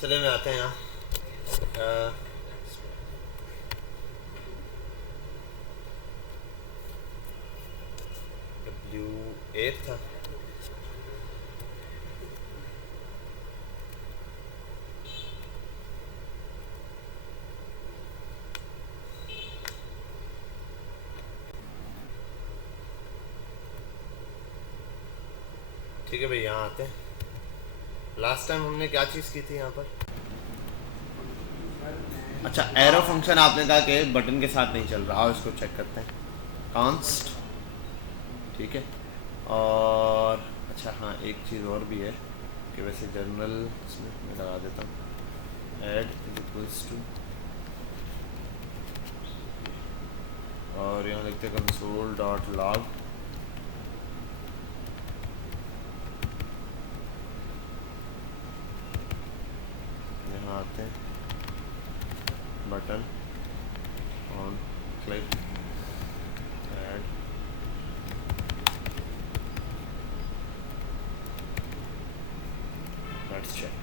चले में आते हैं यहाँ W8 था। ठीक है भाई, यहाँ आते हैं। लास्ट टाइम हमने क्या चीज़ की थी यहाँ पर? अच्छा, एरो फंक्शन आपने कहा कि बटन के साथ नहीं चल रहा, और इसको चेक करते हैं। कॉन्स्ट, ठीक है। और अच्छा हाँ, एक चीज़ और भी है कि वैसे जर्नल इसमें मैं लगा देता हूँ, ऐड इक्वल्स टू, और यहाँ लिखते हैं कंसोल डॉट लॉग, यहाँ आते हैं, button on click add, let's check.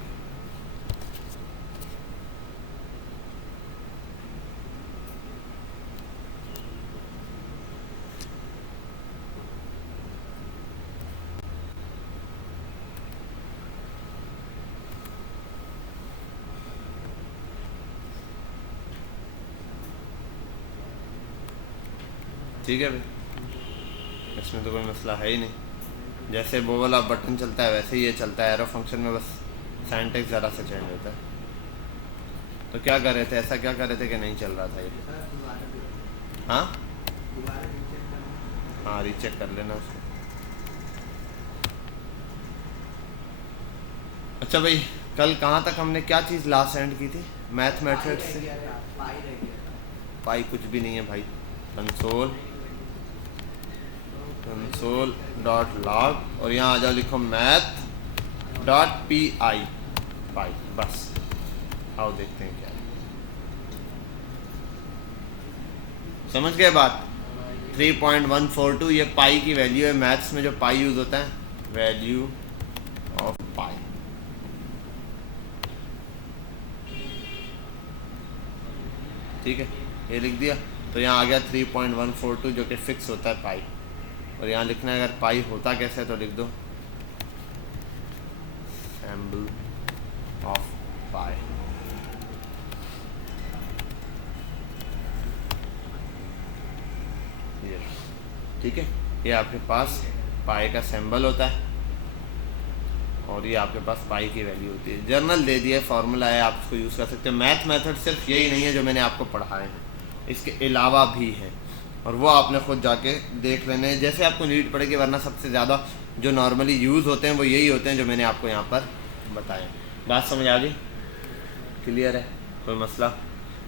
ठीक है भाई, इसमें तो कोई मसला है ही नहीं। जैसे वो वाला बटन चलता है वैसे ही ये चलता है। एरो फंक्शन में बस सिंटैक्स ज़रा सा चेंज होता है। तो क्या कर रहे थे, ऐसा क्या कर रहे थे कि नहीं चल रहा था ये? हाँ हाँ, रीचेक कर लेना उसको। अच्छा भाई, कल कहाँ तक हमने क्या चीज़ लास्ट एंड की थी? मैथ मेथड से पाई कुछ भी नहीं है भाई। कंसोल डॉट लॉग, और यहाँ आ जाओ, लिखो मैथ डॉट पी आई, पाई, बस। आओ देखते हैं क्या है। समझ गए बात? 3.142 ये पाई की वैल्यू है। मैथ्स में जो पाई यूज होता है, वैल्यू ऑफ पाई। ठीक है, ये लिख दिया। तो यहाँ आ गया 3.142 जो कि फिक्स होता है पाई। और यहाँ लिखना है, अगर पाई होता कैसे है तो लिख दो सैम्बल ऑफ पाई। ठीक है, ये आपके पास पाई का सिंबल होता है, और ये आपके पास पाई की वैल्यू होती है। जर्नल दे दिया, फार्मूला है, आप उसको यूज़ कर सकते हैं। मैथ मेथड सिर्फ यही नहीं है जो मैंने आपको पढ़ाए हैं, इसके अलावा भी है, और वो आपने खुद जाके देख लेने हैं जैसे आपको नीड पड़ेगी। वरना सबसे ज़्यादा जो नॉर्मली यूज़ होते हैं वो यही होते हैं जो मैंने आपको यहाँ पर बताया। बात समझ आ गई? क्लियर है? कोई मसला?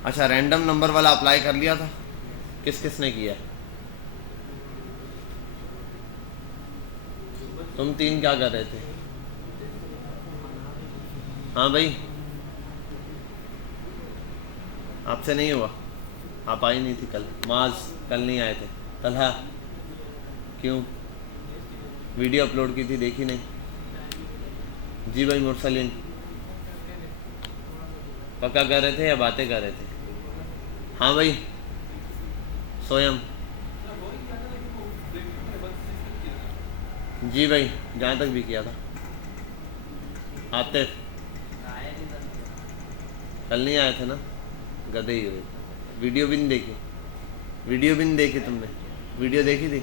अच्छा, रैंडम नंबर वाला अप्लाई कर लिया था? किस किस ने किया? तुम तीन क्या कर रहे थे? हाँ भाई, आपसे नहीं हुआ? आप आई नहीं थी कल। माज कल नहीं आए थे। तलहा क्यों? वीडियो अपलोड की थी, देखी नहीं? जी भाई मुरसलिन, पक्का कर रहे थे या बातें कर रहे थे? हाँ भाई सोयम, जी भाई जहाँ तक भी किया था। आतिफ कल नहीं आए थे ना, गधे ही हुए। वीडियो भी नहीं देखी? वीडियो भी नहीं देखी तुमने? वीडियो देखी थी?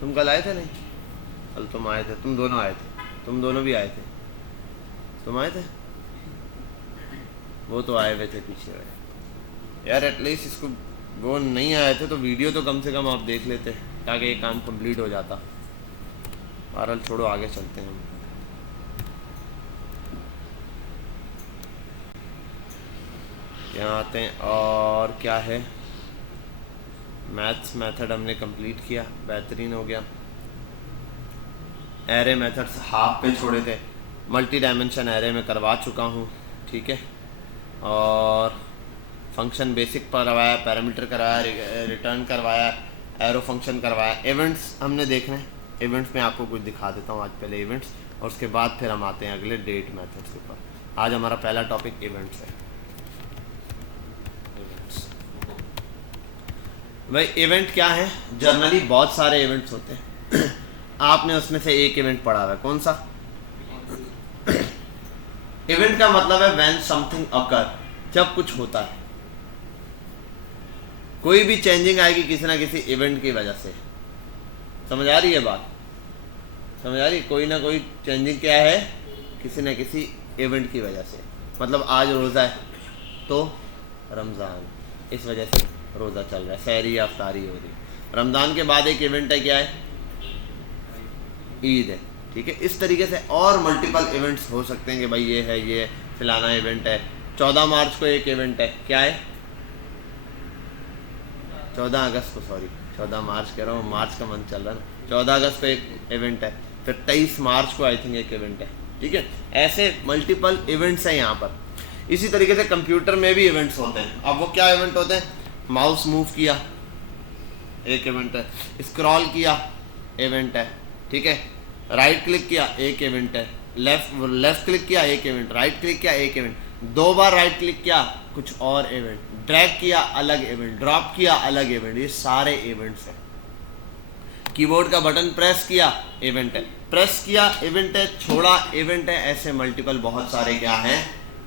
तुम कल आए थे नहीं? कल तुम आए थे, तुम दोनों आए थे, तुम दोनों भी आए थे। तुम आए थे? वो तो आए हुए थे पीछे वाले। यार एटलीस्ट इसको, वो नहीं आए थे तो वीडियो तो कम से कम आप देख लेते ताकि ये काम कंप्लीट हो जाता। बहरहाल छोड़ो, आगे चलते हैं हम। यहाँ आते हैं, और क्या है? मैथ्स मेथड हमने कंप्लीट किया, बेहतरीन हो गया। एरे मेथड्स हाफ पे छोड़े थे, मल्टी डायमेंशन एरे में करवा चुका हूँ। ठीक है, और फंक्शन बेसिक करवाया, पैरामीटर करवाया, रिटर्न करवाया, एरो फंक्शन करवाया। इवेंट्स हमने देखने हैं, इवेंट्स में आपको कुछ दिखा देता हूँ आज। पहले इवेंट्स, और उसके बाद फिर हम आते हैं अगले डेट मेथड्स के ऊपर। आज हमारा पहला टॉपिक इवेंट्स है। भाई इवेंट क्या है? जनरली बहुत सारे इवेंट्स होते हैं आपने उसमें से एक इवेंट पढ़ा हुआ है, कौन सा? इवेंट का मतलब है व्हेन समथिंग अकर, जब कुछ होता है, कोई भी चेंजिंग आएगी किसी ना किसी इवेंट की वजह से। समझ आ रही है बात? समझ आ रही है? कोई ना कोई चेंजिंग क्या है, किसी ना किसी इवेंट की वजह से। मतलब आज रोज़ा है तो रमज़ान, इस वजह से रोज़ा चल रहा है, सहरी या अफ्तारी हो रही है। रमज़ान के बाद एक इवेंट है, क्या है? ईद है। ठीक है, इस तरीके से और मल्टीपल इवेंट्स हो सकते हैं कि भाई ये है, ये फलाना इवेंट है। 14 मार्च को एक इवेंट है, क्या है? 14 अगस्त को, सॉरी 14 मार्च कह रहा हूँ, मार्च का मंथ चल रहा है ना। 14 अगस्त को एक इवेंट है, फिर 23 मार्च को आई थिंक एक इवेंट है। ठीक है, ऐसे मल्टीपल इवेंट्स हैं यहाँ पर। इसी तरीके से कंप्यूटर में भी इवेंट्स होते हैं। अब वो क्या इवेंट होते हैं? माउस मूव किया, एक इवेंट है। स्क्रॉल किया, इवेंट है। ठीक है, राइट क्लिक किया, एक इवेंट है। लेफ्ट क्लिक किया, एक इवेंट। राइट क्लिक किया, एक इवेंट। 2 बार राइट क्लिक किया, कुछ और इवेंट। ड्रैग किया, अलग इवेंट। ड्रॉप किया, अलग इवेंट। ये सारे इवेंट्स हैं। कीबोर्ड का बटन प्रेस किया, इवेंट है। प्रेस किया, इवेंट है। छोड़ा, इवेंट है। ऐसे मल्टीपल बहुत सारे क्या हैं,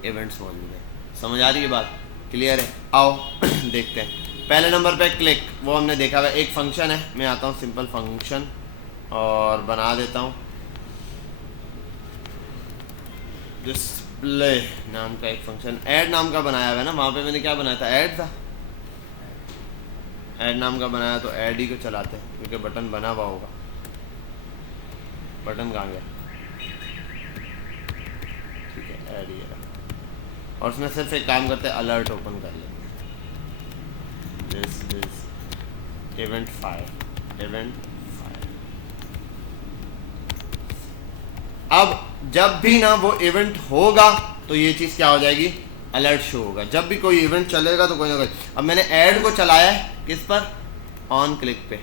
इवेंट्स मौजूद हैं। समझ आ रही है बात? क्लियर है? आओ देखते हैं। पहले नंबर पे क्लिक, वो हमने देखा हुआ एक फंक्शन है। मैं आता हूँ सिंपल फंक्शन और बना देता हूँ डिस्प्ले नाम का एक फंक्शन। ऐड नाम का बनाया हुआ है ना, वहाँ पे मैंने क्या बनाया था? ऐड था। ऐड नाम का बनाया तो ऐड ही को चलाते हैं, क्योंकि बटन बना हुआ होगा। बटन कहाँ गया? ठीक है, ऐड ये रहा। और उसमें सिर्फ एक काम करते हैं, अलर्ट ओपन कर लेते हैं। This is event 5, event 5। अब जब भी ना वो इवेंट होगा तो ये चीज़ क्या हो जाएगी? अलर्ट शो होगा। जब भी कोई इवेंट चलेगा तो कोई ना कोई। अब मैंने ऐड को चलाया है किस पर? ऑन क्लिक पे।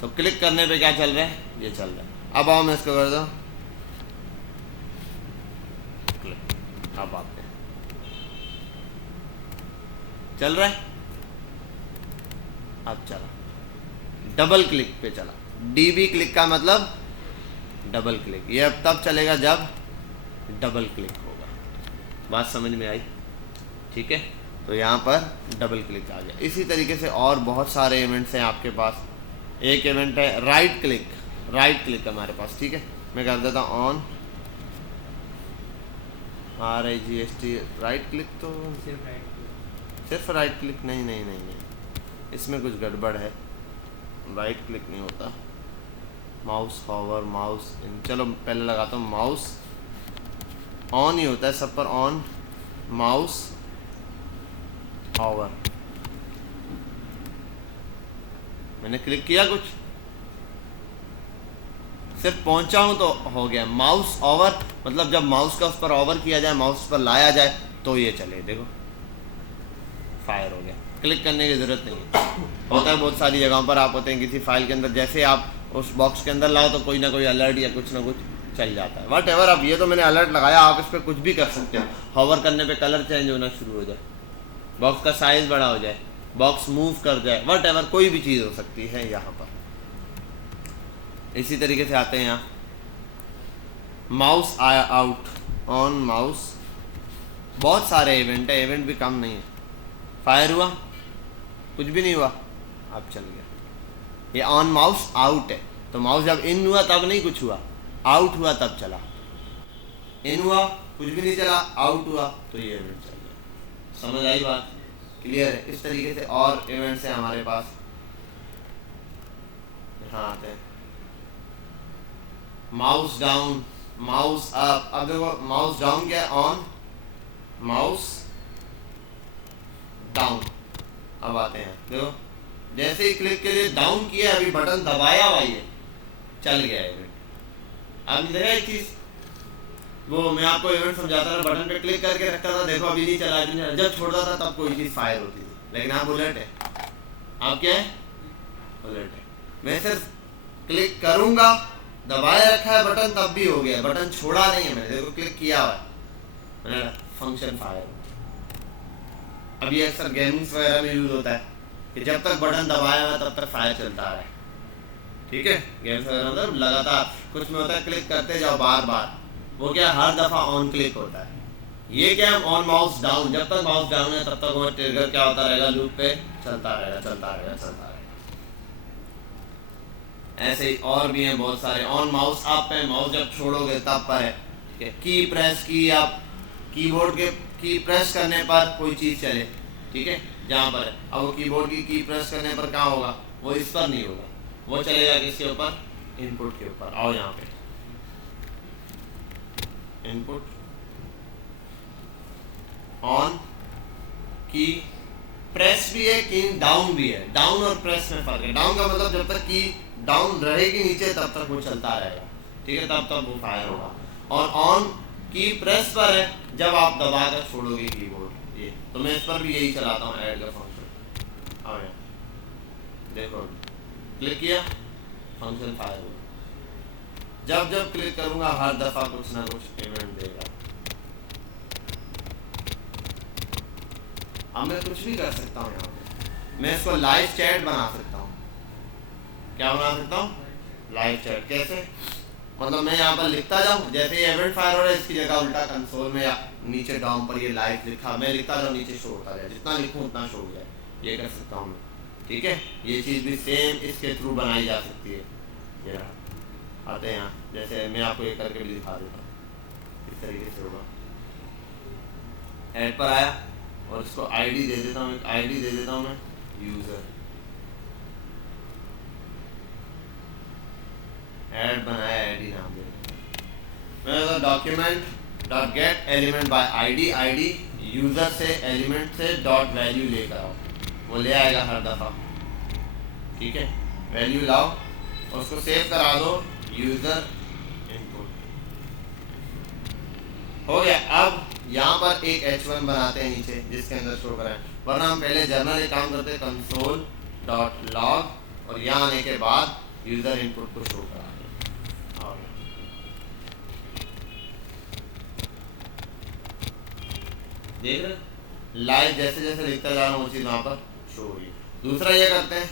तो क्लिक करने पे क्या चल रहा है? ये चल रहा है। अब आओ मैं इसको कर दो क्लिक। अब आते हैं, चल रहा है। अब चला, डबल क्लिक पे चला। डीबी क्लिक का मतलब डबल क्लिक। ये अब तब चलेगा जब डबल क्लिक होगा। बात समझ में आई? ठीक है, तो यहाँ पर डबल क्लिक आ गया। इसी तरीके से और बहुत सारे इवेंट्स हैं आपके पास। एक इवेंट है राइट क्लिक। राइट क्लिक हमारे पास, ठीक है, मैं कर देता हूँ ऑन RIGST। राइट क्लिक तो सिर्फ राइट क्लिक नहीं, नहीं नहीं नहीं, इसमें कुछ गड़बड़ है। राइट क्लिक नहीं होता, माउस हॉवर, माउस इन। चलो पहले लगाता हूँ माउस ऑन ही होता है सब पर, ऑन माउस हॉवर। मैंने क्लिक किया, कुछ सिर्फ पहुंचा हूं तो हो गया। माउस ओवर मतलब जब माउस का उस पर ओवर किया जाए, माउस पर लाया जाए तो ये चले। देखो फायर हो गया, क्लिक करने की जरूरत नहीं। होता है बहुत सारी जगहों पर, आप होते हैं किसी फाइल के अंदर, जैसे आप उस बॉक्स के अंदर लाओ तो कोई ना कोई अलर्ट या कुछ ना कुछ चल जाता है। What ever. अब ये तो मैंने अलर्ट लगाया, आप इस पर कुछ भी कर सकते हो। हॉवर करने पे कलर चेंज होना शुरू हो जाए, बॉक्स का साइज बड़ा हो जाए, बॉक्स मूव कर जाए, वट एवर, कोई भी चीज़ हो सकती है यहाँ पर। इसी तरीके से आते हैं यहाँ माउस आउट, ऑन माउस। बहुत सारे इवेंट है, इवेंट भी कम नहीं है। फायर हुआ, कुछ भी नहीं हुआ, अब चल गया। ये ऑन माउस आउट है, तो माउस जब इन हुआ तब नहीं कुछ हुआ, आउट हुआ तब चला। इन हुआ कुछ भी नहीं चला, आउट हुआ तो ये इवेंट चल गया। समझ आई बात? क्लियर है? इस तरीके से और इवेंट्स हैं हमारे पास। यहाँ आते हैं माउस डाउन, माउस अप। अब देखो माउस डाउन क्या है? On mouse down. अब आते हैं, देखो जैसे ही क्लिक के लिए डाउन किया, अभी बटन दबाया हुआ, ये चल गया इवेंट। अब देखा एक चीज, वो मैं आपको इवेंट समझाता था, बटन पे क्लिक करके रखता था, देखो अभी नहीं चला, अभी नहीं। जब छोड़ता था तब कोई चीज फायर होती थी। लेकिन आप उलट है, आप क्या है? उलट है। मैं सिर्फ क्लिक करूंगा, दबाया रखा है बटन, तब भी हो गया। बटन छोड़ा नहीं है मैंने, देखो क्लिक किया हुआ है, फंक्शन फायर। अब ये अक्सर गेम्स वगैरह में यूज होता है कि जब तक बटन दबाया हुआ तब तक फायर चलता है। ठीक है, गेम्स वगैरह मतलब लगातार, कुछ में होता है क्लिक करते जाओ बार बार, वो क्या हर दफा ऑन क्लिक होता है। ये क्या है, ऑन माउस डाउन, जब तक माउस डाउन है तब तक वो ट्रिगर क्या होता रहेगा, लूप पे चलता रहेगा चलता रहेगा चलता रहेगा। ऐसे ही और भी हैं बहुत सारे। ऑन माउस अप है, माउस जब छोड़ोगे तब पर है। ठीक है, की प्रेस की, आप कीबोर्ड के की प्रेस करने पर कोई चीज चले। ठीक है, जहाँ पर है, अब वो कीबोर्ड की प्रेस करने पर क्या होगा, वो इस पर नहीं होगा, वो चलेगा किसके ऊपर, इनपुट के ऊपर। आओ यहाँ पे इनपुट ऑन की प्रेस भी है, की डाउन भी है। डाउन और प्रेस में फर्क है। डाउन का मतलब जब तक की डाउन रहेगी नीचे तब तक वो चलता रहेगा। ठीक है, तब तक वो फायर होगा। और ऑन की प्रेस पर है जब आप दबा कर छोड़ोगे कीबोर्ड। ये तो मैं इस पर भी यही चलाता हूँ, ऐड का फंक्शन। आओ यहाँ देखो, क्लिक किया फंक्शन फायर होगा। जब जब क्लिक करूंगा हर दफा कुछ ना कुछ इवेंट देगा। अब मैं कुछ भी कर सकता हूँ यहाँ पे, मैं इसको लाइव चैट बना सकता हूँ। क्या बना सकता हूँ, लाइव चैट। कैसे, मतलब मैं यहाँ पर लिखता जाऊँ, जैसे ये इवेंट फायर हो रहा है इसकी जगह उल्टा कंसोल में या नीचे डाउन पर ये लाइव लिखा, मैं लिखता जाऊँ नीचे शो होता जाए, जितना लिखूँ उतना शो हो जाए, ये कर सकता हूँ मैं। ठीक है, ये चीज़ भी सेम इसके थ्रू बनाई जा सकती है। ये आते हैं यहाँ, जैसे मैं आपको ये करके भी दिखा देता हूँ, इस तरीके से होगा। ऐड पर आया और इसको आईडी दे देता हूँ, एक आईडी दे देता हूँ मैं, यूज़र। ऐड बनाया, आईडी नाम दे मैं document dot get element by ID, ID user से एलिमेंट से डॉट वैल्यू लेकर आओ, वो ले आएगा हर दफ़ा। ठीक है, वैल्यू लाओ और उसको सेव करा दो, यूज़र इनपुट हो गया। अब यहाँ पर एक H1 बनाते हैं नीचे जिसके अंदर शो कराएं, वरना हम पहले जर्नल काम करते कंसोल डॉट लॉग और यहाँ आने के बाद यूज़र इनपुट को शो करा देख रहे लाइव, जैसे जैसे लिखता जा रहा हूँ वो चीज़ वहाँ पर शो हो रही है। दूसरा ये करते हैं,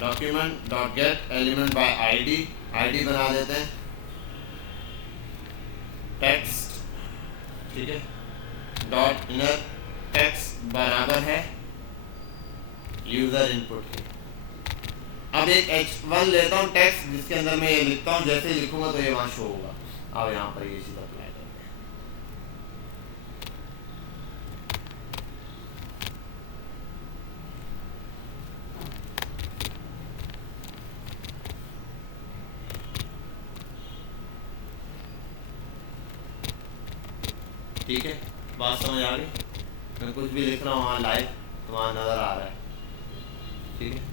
document dot get element by ID, ID बना देते हैं टेक्स्ट। ठीक है, डॉट इनर टेक्स्ट बराबर है यूज़र इनपुट के। अब एक H1 लेता हूँ टेक्स्ट जिसके अंदर मैं ये लिखता हूँ, जैसे ही लिखूंगा तो ये वहाँ शो होगा। अब यहाँ पर ये चीज़ अप्लाई करते हैं। ठीक है, बात समझ आ गई। मैं कुछ भी लिख रहा हूँ वहाँ लाइव तो वहाँ नज़र आ रहा है। ठीक है,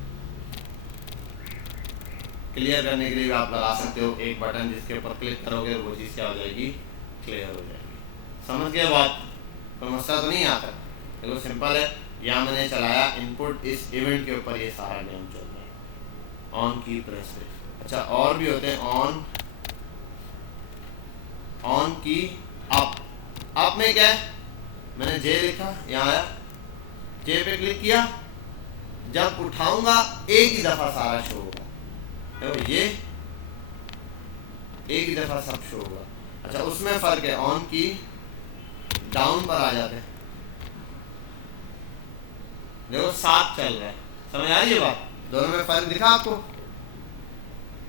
क्लियर करने के लिए आप लगा सकते हो एक बटन जिसके ऊपर क्लिक करोगे वो चीज़ क्या हो जाएगी, क्लियर हो जाएगी। समझ गए बात, कोई मसला तो नहीं आता। देखो सिंपल है, यहाँ मैंने चलाया इनपुट, इस इवेंट के ऊपर ये सारा गेम चल रहा है। ऑन की प्रेस पे, अच्छा और भी होते हैं, ऑन की अप में क्या है, मैंने जे लिखा, यहाँ आया, जे पे क्लिक किया, जब उठाऊंगा एक ही दफ़ा सारा शो होगा। तो ये एक ही दफ़ा सब शो होगा। अच्छा उसमें फ़र्क है, ऑन की डाउन पर आ जाते हैं, देखो साथ चल रहा है। समझ आ रही है बात, दोनों में फ़र्क दिखा आपको,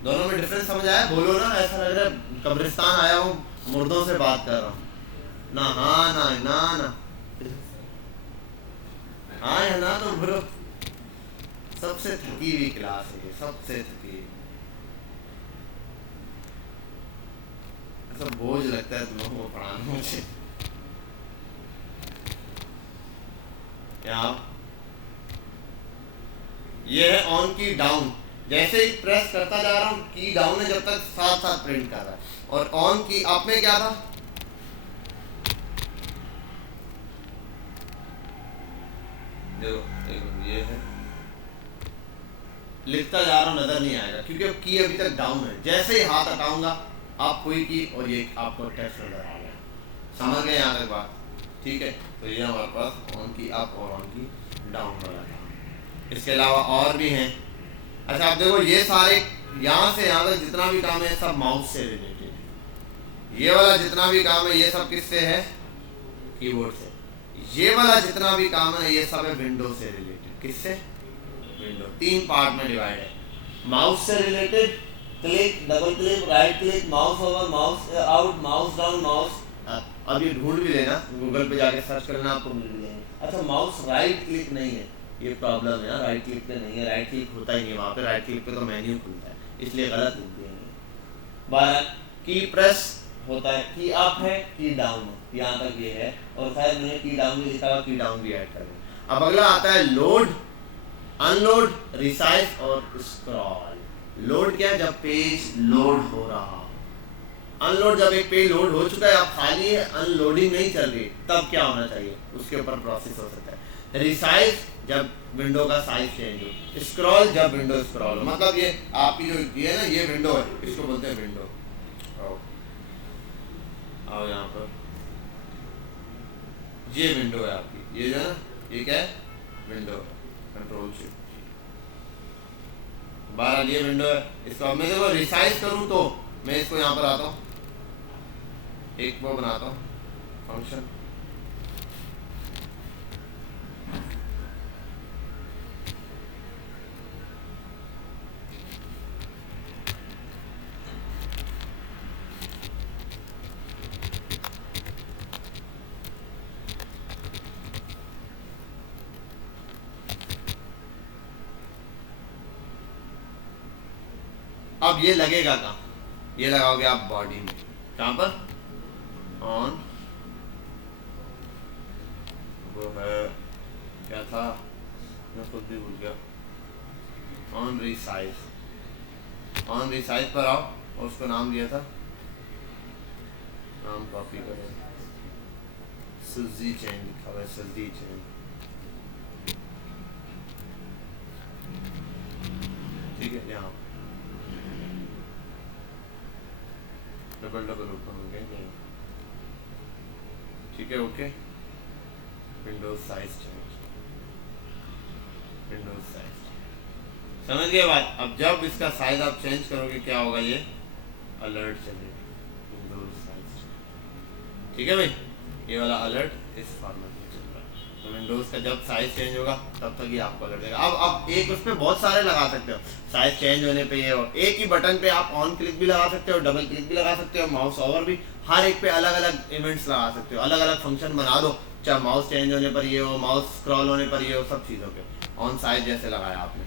दोनों में डिफरेंस समझ आया। बोलो ना, ऐसा लग रहा है कब्रिस्तान आया हूँ मुर्दों से बात कर रहा हूँ। ना हाँ ना ना ना हाँ है ना, तो बोलो सबसे थकी हुई क्लास है, सबसे थकी हुई, ऐसा बोझ लगता है तुम लोगों को पढ़ाना मुझे। क्या ये है ऑन की डाउन, जैसे ही प्रेस करता जा रहा हूँ की डाउन है जब तक साथ साथ प्रिंट कर रहा है। और ऑन की अप में क्या था, देखो ये है, लिखता जा रहा हूँ नजर नहीं आएगा क्योंकि अब की अभी तक डाउन है। जैसे ही हाथ हटाऊंगा आप कोई की और ये आपको टेस्ट नजर आ गया। समझ गए यहाँ तक बात? ठीक है, तो ये हमारे पास ऑन की अप और ऑन की डाउन वाला था। इसके अलावा और भी हैं। अच्छा आप देखो, ये सारे यहाँ से यहाँ तक जितना भी काम है सब माउस से रिलेटेड है। ये वाला जितना भी काम है ये सब किससे है? कीबोर्ड से। ये वाला जितना भी काम है ये सब है विंडो से रिलेटेड। किससे? विंडो। 3 पार्ट में डिवाइड है। माउस से related click, double click, right click, mouse over, mouse out, mouse down, mouse अब ये ढूंढ भी लेना, गूगल पे जाके सर्च करना आपको मिल जाएंगे। अच्छा माउस राइट क्लिक नहीं है, ये प्रॉब्लम है, राइट क्लिक पे नहीं है, राइट क्लिक होता ही नहीं वहाँ पे। राइट क्लिक पे तो मेन्यू खुलता है, इसलिए गलत लिख दिए। 12 की प्रेस होता है, की अप है, की डाउन है, यहाँ तक ये है। और शायद मैंने की डाउन भी लिखा हुआ, की डाउन भी ऐड कर दिया। अब अगला आता है लोड, अनलोड, रिसाइज और स्क्रॉल। लोड क्या है? जब पेज लोड हो रहा। अनलोड जब एक पेज लोड हो चुका है, अब खाली है, अनलोडिंग नहीं चल रही, तब क्या होना चाहिए? उसके ऊपर प्रोसेस हो सकता है। रिसाइज जब विंडो का साइज चेंज हो। स्क्रॉल जब विंडो स्क्रॉल हो। मतलब ये आपकी जो ये है ना, ये विंडो है, इसको बोलते हैं विंडो। आओ यहाँ पर, ये विंडो है आपकी, ये जो है ना, ये क्या है? विंडो। कंट्रोल शिफ्ट 12 ये विंडो है। इसको अब मैं देखो रिसाइज करूँ तो मैं इसको यहाँ पर आता हूँ, एक वो बनाता हूँ फंक्शन। अब ये लगेगा कहाँ? ये लगाओगे आप बॉडी में। कहाँ पर? ऑन, वो है क्या था, मैं खुद भी भूल गया। ऑन रिसाइज, ऑन रिसाइज पर आओ और उसको नाम दिया था, नाम कॉपी करो, सजी चेन लिखा हुआ है, सजी चेन। ठीक है, यहाँ डबल डबल ओपन हो गया। ठीक है, okay. Windows size change, Windows size समझ गए बात? अब जब इसका साइज आप चेंज करोगे क्या होगा? ये अलर्ट चलेगा, विंडोज साइज। ठीक है भाई, ये वाला अलर्ट इस फॉर्मेट में चल रहा है। तो विंडोज का जब साइज चेंज होगा तब तक ये आपको अलर्ट देगा। अब एक उस पर बहुत सारे लगा सकते हो, साइज चेंज होने पे ये हो। एक ही बटन पे आप ऑन क्लिक भी लगा सकते हो, डबल क्लिक भी लगा सकते हो, माउस ओवर भी। हर एक पे अलग अलग इवेंट्स लगा सकते हो, अलग अलग फंक्शन बना दो, चाहे माउस चेंज होने पर ये हो, माउस स्क्रॉल होने पर ये हो, सब चीज़ों पे। ऑन साइज जैसे लगाया आपने,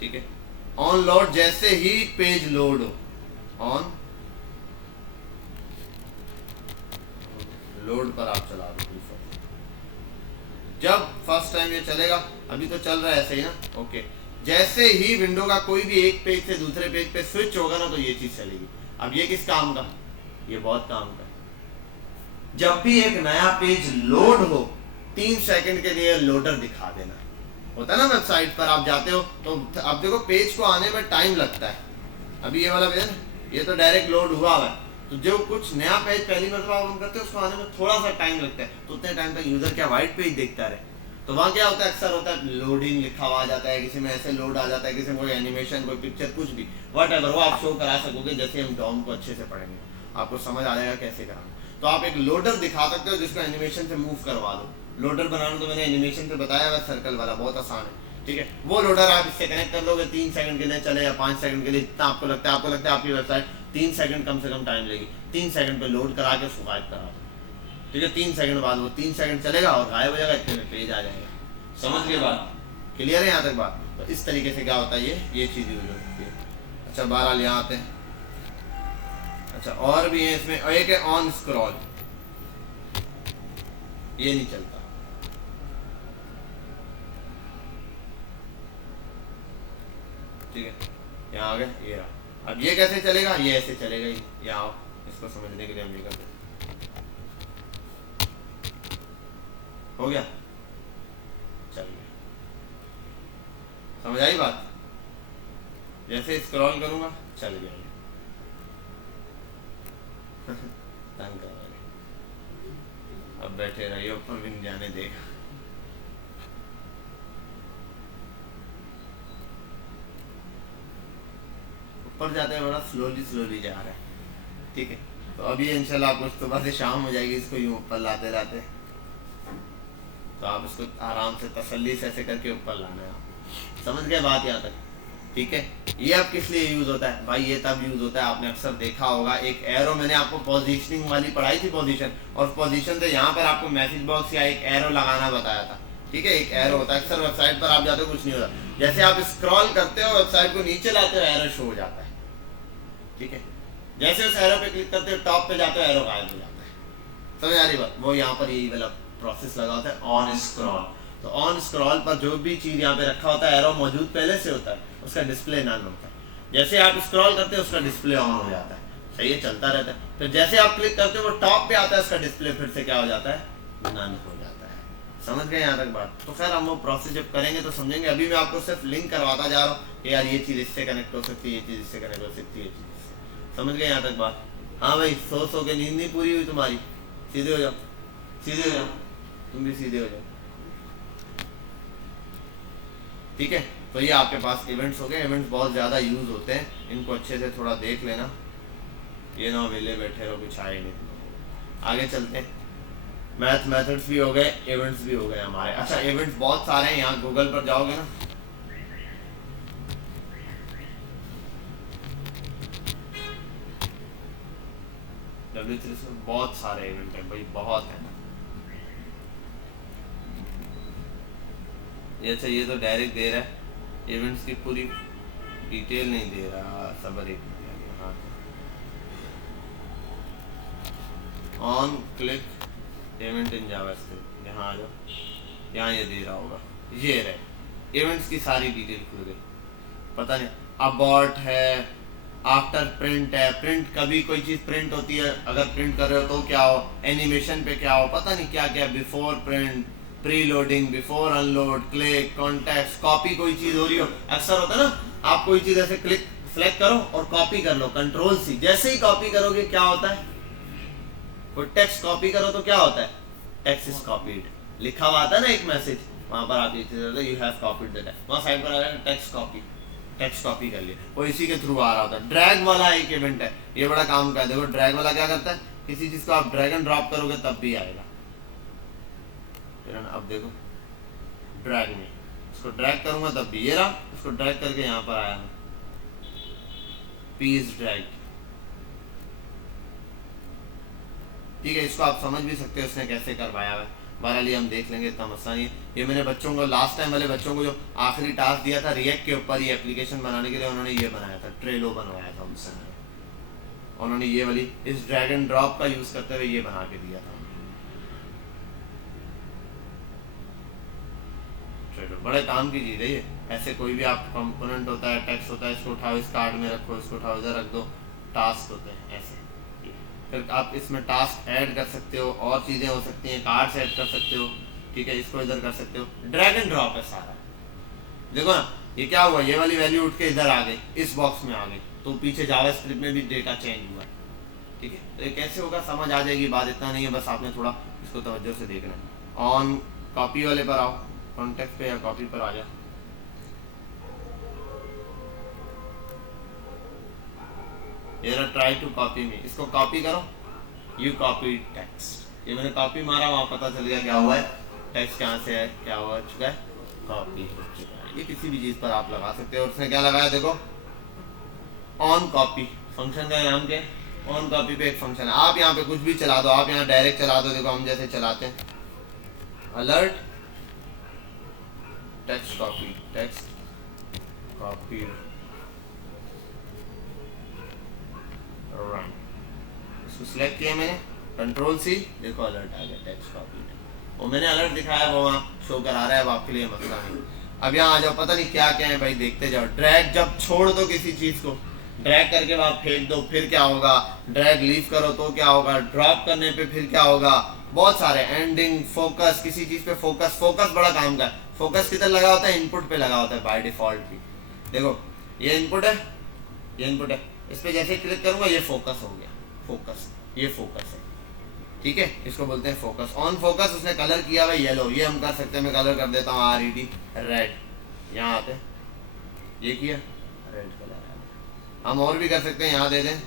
ठीक है। ऑन लोड जैसे ही पेज लोड हो, ऑन लोड पर आप चला दो। जब फर्स्ट टाइम ये चलेगा, अभी तो चल रहा है ऐसे ही ना, ओके। जैसे ही विंडो का कोई भी एक पेज से दूसरे पेज पे स्विच होगा ना, तो ये चीज चलेगी। अब ये किस काम का? ये बहुत काम का। जब भी एक नया पेज लोड हो, 3 सेकंड के लिए लोडर दिखा देना। होता है ना वेबसाइट पर आप जाते हो तो आप देखो पेज को आने में टाइम लगता है। अभी ये वाला पेज, ये तो डायरेक्ट लोड हुआ है, तो जो कुछ नया पेज पहली मरतबा ओपन करते हैं उसको आने में थोड़ा सा टाइम लगता है। तो उतने टाइम तक यूजर क्या व्हाइट पेज देखता रहे? तो वहाँ क्या होता है, अक्सर होता है लोडिंग लिखा हुआ आ जाता है, किसी में ऐसे लोड आ जाता है, किसी में कोई एनिमेशन, कोई पिक्चर, कुछ भी वट एवर, वो आप शो करा सकोगे जैसे हम डॉम को अच्छे से पढ़ेंगे, आपको समझ आ जाएगा कैसे कराना। तो आप एक लोडर दिखा सकते हो जिसको एनिमेशन से मूव करवा दो। लोडर बनाना तो मैंने एनिमेशन से बताया हुआ, सर्कल वाला बहुत आसान है, ठीक है। वो लोडर आप इससे कनेक्ट कर लोगे, 3 सेकंड के लिए चले या 5 सेकंड के लिए, जितना आपको लगता है आपकी वेबसाइट 3 सेकंड कम से कम टाइम लेगी। 3 सेकंड पे लोड करा के उसको गायब करा दो, ठीक है। 3 सेकंड बाद वो 3 सेकंड चलेगा और गायब हो जाएगा, इतने में पेज आ जाएगा। समझ गए बात? क्लियर है यहाँ तक बात? तो इस तरीके से क्या होता है, ये चीज़ यूज होती है। अच्छा बहरहाल यहाँ आते हैं। अच्छा और भी है इसमें, और एक है ऑन स्क्रॉल, ये नहीं चलता। ठीक है, यहाँ आ गए, ये रहा। अब ये कैसे चलेगा? ये ऐसे चलेगा ही। यहाँ आओ, इसको समझने के लिए हम ये करते हैं। हो गया, चल गया। समझ आई बात? जैसे स्क्रॉल करूंगा चल गया। तंग कर रहे। अब बैठे रहिए, ऊपर भी नहीं जाने देगा। ऊपर जाते हैं बड़ा स्लोली स्लोली जा रहा है, ठीक है। तो अभी इंशाल्लाह कुछ सुबह से शाम हो जाएगी इसको यूं ऊपर लाते लाते, तो आप इसको आराम से तसल्ली से ऐसे करके ऊपर लाना है। आप समझ गए बात यहाँ तक, ठीक है। ये अब किस लिए यूज होता है भाई, ये तब यूज होता है, आपने अक्सर देखा होगा एक एरो, मैंने आपको पोजीशनिंग वाली पढ़ाई थी पोजीशन, और पोजीशन से यहाँ पर आपको मैसेज बॉक्स या एक एरो लगाना बताया था, ठीक है। एक एरो होता है, अक्सर वेबसाइट पर आप जाते हो कुछ नहीं होता, जैसे आप स्क्रॉल करते हो वेबसाइट को नीचे लाते हो एरो शो हो जाता है, ठीक है। जैसे उस एरो पे क्लिक करते हो टॉप पे जाते हो एरो गायब हो जाता है, समझ आ रही बात। वो यहाँ पर यही वाला प्रोसेस लगा होता है ऑन स्क्रॉल। तो ऑन स्क्रॉल पर जो भी चीज यहाँ पे रखा होता है एरो मौजूद पहले से होता है, उसका डिस्प्ले नन होता है। जैसे आप स्क्रॉल करते हो उसका डिस्प्ले ऑन हो जाता है, सही है, चलता रहता है। फिर जैसे आप क्लिक करते हो वो टॉप पे आता है, उसका डिस्प्ले फिर से क्या हो जाता है, नन हो जाता है। समझ गए यहाँ तक बात। तो खैर हम वो प्रोसेस जब करेंगे तो समझेंगे, अभी मैं आपको सिर्फ लिंक करवाता जा रहा हूँ कि यार ये चीज इससे कनेक्ट हो सकती है, ये चीज इससे कनेक्ट हो सकती है, ये चीज इससे। समझ गए यहाँ तक बात। हाँ भाई, सो के नींद नहीं पूरी हुई तुम्हारी, सीधे हो जाओ, सीधे हो जाओ, तुम भी सीधे हो जाओ, ठीक है। तो ये आपके पास इवेंट्स हो गए। इवेंट्स बहुत ज़्यादा यूज़ होते हैं, इनको अच्छे से थोड़ा देख लेना, ये ना वेले बैठे रहो कुछ आए नहीं। आगे चलते हैं, मैथ मेथड्स भी हो गए, इवेंट्स भी हो गए हमारे। अच्छा, इवेंट्स बहुत सारे हैं, यहाँ गूगल पर जाओगे ना, W3 में बहुत सारे इवेंट है भाई, बहुत है। ये अच्छा, ये तो डायरेक्ट दे रहा है, इवेंट्स की पूरी डिटेल नहीं दे रहा। सबर एक, हाँ, on click event in JavaScript, यहाँ आ जाओ, यहाँ ये दे रहा होगा, ये रहे इवेंट्स की सारी डिटेल खुल गई। पता नहीं अबॉर्ट है, आफ्टर प्रिंट है, प्रिंट कभी कोई चीज़ प्रिंट होती है, अगर प्रिंट कर रहे हो तो क्या हो, एनिमेशन पे क्या हो, पता नहीं क्या क्या, before print, pre loading, before unload, click, context, copy कोई चीज़ हो रही हो, अक्सर होता है ना, आप कोई चीज़ ऐसे क्लिक सेलेक्ट करो और कॉपी कर लो, कंट्रोल सी, जैसे ही कॉपी करोगे क्या होता है, कोई टेक्स्ट कॉपी करो तो क्या होता है, टेक्स्ट इज कॉपीड, लिखा हुआ आता है ना एक मैसेज, वहां पर आप ये चीज you have copied the text, वहां साइड पर आ रहा है टेक्स्ट कॉपी, टेक्स्ट कॉपी कर लिए, वो इसी के थ्रू आ रहा होता है। ड्रैग वाला एक इवेंट है, ये बड़ा काम का है। देखो ड्रैग वाला क्या करता है, किसी चीज को आप ड्रैग एंड ड्रॉप करोगे तब भी आएगा। फिर अब देखो ड्रैग में, इसको ड्रैग करूंगा तब भी ये रहा, इसको ड्रैग करके यहाँ पर आया हूँ, पीस ड्रैग, ठीक है। इसको आप समझ भी सकते हो इसने कैसे करवाया है, बहरहाल हम देख लेंगे, इतना मसला नहीं है। ये मैंने बच्चों को लास्ट टाइम वाले बच्चों को जो आखिरी टास्क दिया था रिएक्ट के ऊपर, ये एप्लीकेशन बनाने के लिए उन्होंने ये बनाया था, ट्रेलो बनवाया था उनसे, उन्होंने ये वाली इस ड्रैग एंड ड्रॉप का यूज करते हुए ये बना के दिया था। ट्रेलो बड़े काम की चीज़ है ये, ऐसे कोई भी आप कंपोनेंट होता है, टेक्स्ट होता है, इसको उठाओ इस कार्ड में रखो, इसको उठाओ इधर रख दो, टास्क होते हैं ऐसे। फिर आप इसमें टास्क ऐड कर सकते हो, और चीज़ें हो सकती हैं, कार्ड्स ऐड कर सकते हो, ठीक है, इसको इधर कर सकते हो, ड्रैग एंड ड्रॉप है सारा। देखो ना ये क्या हुआ, ये वाली वैल्यू उठ के इधर आ गई, इस बॉक्स में आ गई, तो पीछे जावास्क्रिप्ट में भी डेटा चेंज हुआ, ठीक है। तो ये कैसे होगा समझ आ जाएगी, बात इतना नहीं है, बस आपने थोड़ा इसको तवज्जो से देखना है। ऑन कॉपी वाले पर आओ, कॉन्टेक्ट पे या कॉपी पर आ जाओ, ये रहा ट्राई टू कॉपी में, इसको कॉपी करो, यू कॉपी टेक्स्ट, ये मैंने कॉपी मारा, वहाँ पता चल गया क्या हुआ है, टेक्स्ट कहाँ से है, क्या हुआ चुका है, कॉपी हो चुका है। ये किसी भी चीज़ पर आप लगा सकते हो, और उसने क्या लगाया देखो, ऑन कॉपी फंक्शन का नाम क्या है, ऑन कॉपी पे एक फंक्शन है, आप यहाँ पे कुछ भी चला दो, आप यहाँ डायरेक्ट चला दो, देखो हम जैसे चलाते हैं, alert text copy, text copy run, इसको सिलेक्ट किया मैंने, कंट्रोल सी, देखो अलर्ट आ गया टेक्स्ट कॉपी में, वो मैंने अलर्ट दिखाया वो वहाँ शो करा रहा है, अब आपके लिए मसला नहीं। अब यहाँ आ जाओ, पता नहीं क्या क्या है भाई, देखते जाओ। ड्रैग जब छोड़ दो किसी चीज़ को, ड्रैग करके वहाँ फेंक दो, फिर क्या होगा, ड्रैग लीव करो तो क्या होगा, ड्रॉप करने पे फिर क्या होगा, बहुत सारे, एंडिंग, फोकस, किसी चीज़ पे फोकस, फोकस बड़ा काम का है। फोकस किधर लगा होता है, इनपुट पे लगा होता है बाय डिफॉल्ट भी। देखो ये इनपुट है, ये इनपुट है, इस पर जैसे क्लिक करूँगा ये फोकस हो गया, फोकस, ये फोकस है, ठीक है, इसको बोलते हैं फोकस। ऑन फोकस उसने कलर किया हुआ येलो, ये हम कर सकते हैं, मैं कलर कर देता हूँ RED रेड, यहाँ आते हैं, ये किया रेड कलर है। हम और भी कर सकते हैं, यहाँ दे दें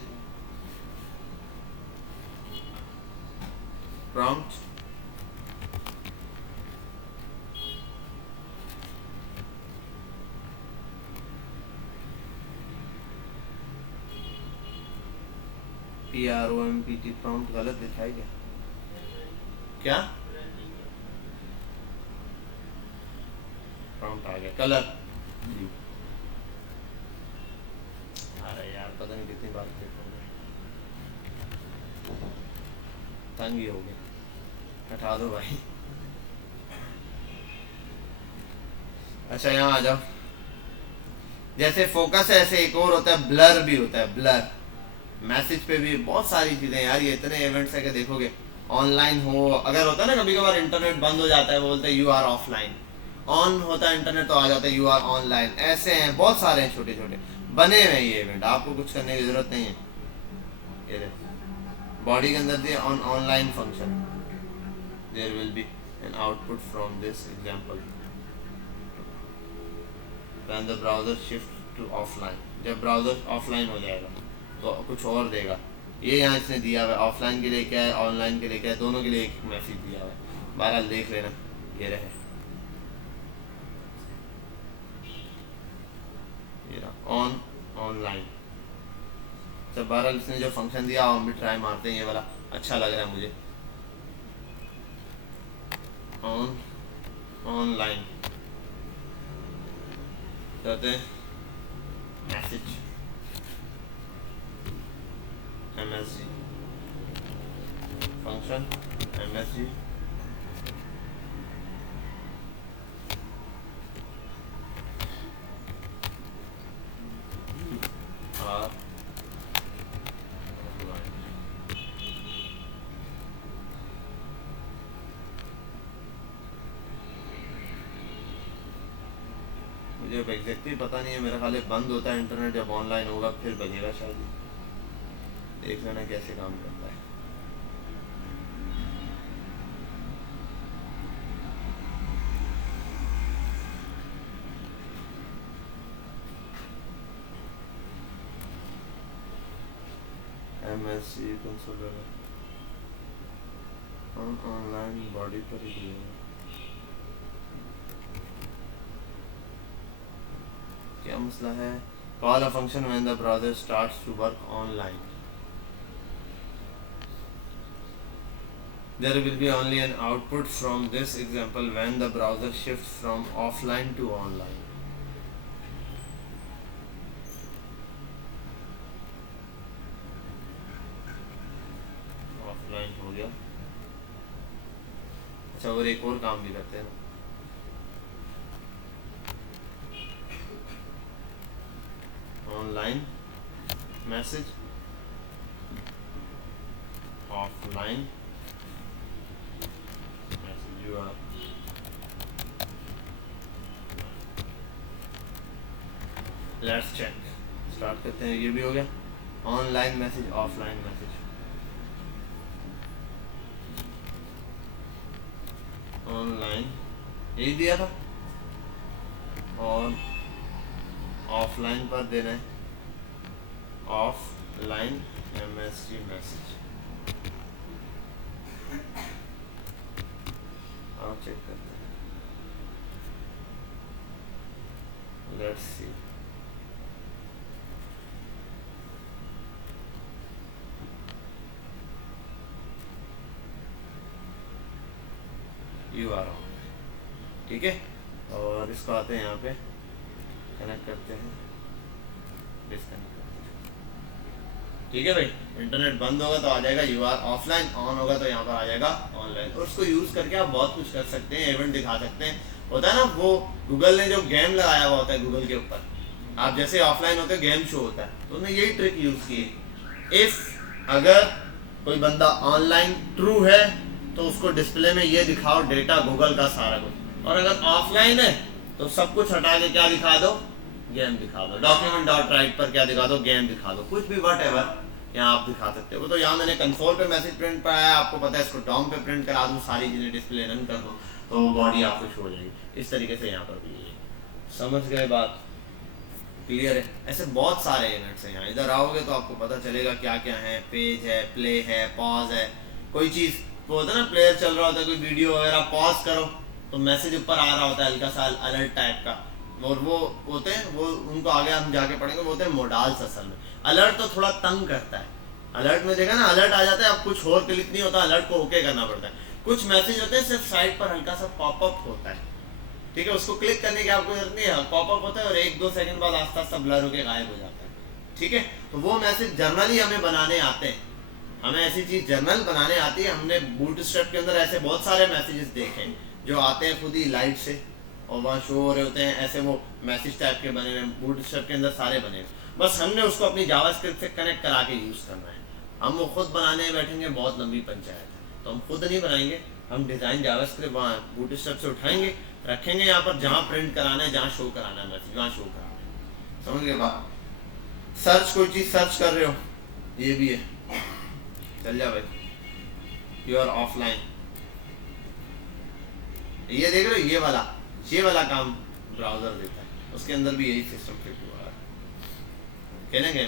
प्रॉम्प्ट PROMPT प्रॉम्प्ट गलत लिखा है क्या प्रॉम्प्ट आ गया कलर जी। अरे यार पता नहीं कितनी बार तंग ही हो गया, हटा दो भाई। अच्छा यहाँ आ जाओ, जैसे फोकस है ऐसे एक और होता है ब्लर भी होता है, ब्लर मैसेज पे भी बहुत सारी चीजें यार, ये इतने इवेंट्स है कि देखोगे ऑनलाइन हो, अगर होता है ना कभी कभार इंटरनेट बंद हो जाता है, बोलते हैं यू आर ऑफलाइन, ऑन होता है इंटरनेट तो आ जाता है यू आर ऑनलाइन, ऐसे हैं बहुत सारे हैं छोटे छोटे बने हुए हैं ये इवेंट, आपको कुछ करने की जरूरत नहीं है। ये बॉडी के अंदर दिए on online function, there will be an output from this example when the browser shift to offline, जब ब्राउजर ऑफलाइन हो जाएगा तो कुछ और देगा। ये यहाँ इसने दिया हुआ है, ऑफलाइन के लिए क्या है ऑनलाइन के लिए क्या है, दोनों के लिए एक मैसेज दिया हुआ है, बहरहाल देख लेना। ये रहे ऑन ऑनलाइन, तो बहरहाल इसने जो फंक्शन दिया हम भी ट्राई मारते हैं, ये वाला अच्छा लग रहा है मुझे। ऑन ऑनलाइन कहते हैं मैसेज MSG फंक्शन MSG और मुझे एग्जैक्टली पता नहीं है, मेरा ख्याल बंद होता है इंटरनेट जब ऑनलाइन होगा फिर बजेगा शायद, देख लेना कैसे काम करता है। MSG कंसोल ऑनलाइन बॉडी पर ही क्या मसला है। Call a function when the browser starts to work online, there will be only an output from this example when the browser shifts from offline to online. Offline हो गया। अच्छा और एक और काम भी करते हैं, online message offline message you are let's check, start करते हैं। ये भी हो गया online message offline message, online यही दिया था और ऑफलाइन पर देना है ऑफलाइन MSG मैसेज। आओ चेक करते हैं, let's see. You are on, ठीक है। और इसको आते हैं यहाँ पे कनेक्ट करते हैं, डिस्कनेक्ट करते हैं, ठीक है भाई। इंटरनेट बंद होगा तो आ जाएगा यू आर ऑफलाइन, ऑन होगा तो यहाँ पर आ जाएगा ऑनलाइन। और उसको यूज करके आप बहुत कुछ कर सकते हैं, इवेंट दिखा सकते हैं। होता है ना वो गूगल ने जो गेम लगाया हुआ होता है गूगल के ऊपर, आप जैसे ऑफलाइन होते हैं गेम शो होता है, तो उन्होंने यही ट्रिक यूज की है। इफ अगर कोई बंदा ऑनलाइन ट्रू है तो उसको डिस्प्ले में ये दिखाओ डेटा गूगल का सारा कुछ, और अगर ऑफलाइन है तो सब कुछ हटा के क्या दिखा दो, गेम दिखा दो। document.write पर क्या दिखा दो, गेम दिखा दो, कुछ भी वट एवर यहाँ आप दिखा सकते हो। तो यहाँ मैंने कंसोल पे मैसेज प्रिंट पर आया, आपको पता है इसको डॉम पे प्रिंट करा दूँ, सारी चीज़ें डिस्प्ले रन कर दूँ तो बॉडी आपको शो हो जाएगी। इस तरीके से यहाँ पर भी है। समझ गए बात? क्लियर है? ऐसे बहुत सारे इवेंट्स हैं यहाँ, इधर आओगे तो आपको पता चलेगा क्या क्या है। पेज है, प्ले है, पॉज है, कोई चीज़ वो होता है ना, प्लेयर चल रहा होता है, कोई वीडियो वगैरह पॉज करो तो मैसेज ऊपर आ रहा होता है हल्का सा अलर्ट टाइप का, और वो होते हैं वो, उनको आगे हम जाके पढ़ेंगे, वो होते हैं मोडाल्स। असल में अलर्ट तो थोड़ा तंग करता है। अलर्ट में देखा ना, अलर्ट आ जाता है, अब कुछ और क्लिक नहीं होता, अलर्ट को ओके करना पड़ता है। कुछ मैसेज होते हैं सिर्फ साइड पर हल्का सा पॉपअप होता है, ठीक है, उसको क्लिक करने की आपको जरूरत नहीं है, पॉपअप होता है और 1-2 सेकंड बाद आस्ता आस्ता ब्लर होकर गायब हो जाता है, ठीक है। तो वो मैसेज जर्नली हमें बनाने आते हैं, हमें ऐसी चीज जर्नल बनाने आती है। हमने बूटस्ट्रैप के अंदर ऐसे बहुत सारे मैसेजेस देखे जो आते हैं खुद ही लाइट से और वहाँ शो हो रहे होते हैं, ऐसे वो मैसेज टाइप के बने हुए बूटस्ट्रैप के अंदर सारे बने हुए। बस हमने उसको अपनी जावास्क्रिप्ट से कनेक्ट करा के यूज़ करना है। हम वो खुद बनाने बैठेंगे बहुत लंबी पंचायत है, तो हम खुद नहीं बनाएंगे, हम डिज़ाइन जावास्क्रिप्ट वहाँ बूटस्ट्रैप से उठाएंगे, रखेंगे यहाँ पर, जहाँ प्रिंट कराना है, जहाँ शो कराना है मैसेज वहाँ शो कराना है। समझ गए बात? सर्च, कोई चीज़ सर्च कर रहे हो, ये भी है, चल जा भाई, यू आर ऑफलाइन, ये देख रहे हो, ये वाला काम ब्राउजर देता है, उसके अंदर भी यही सिस्टम फिट हुआ है। खेलेंगे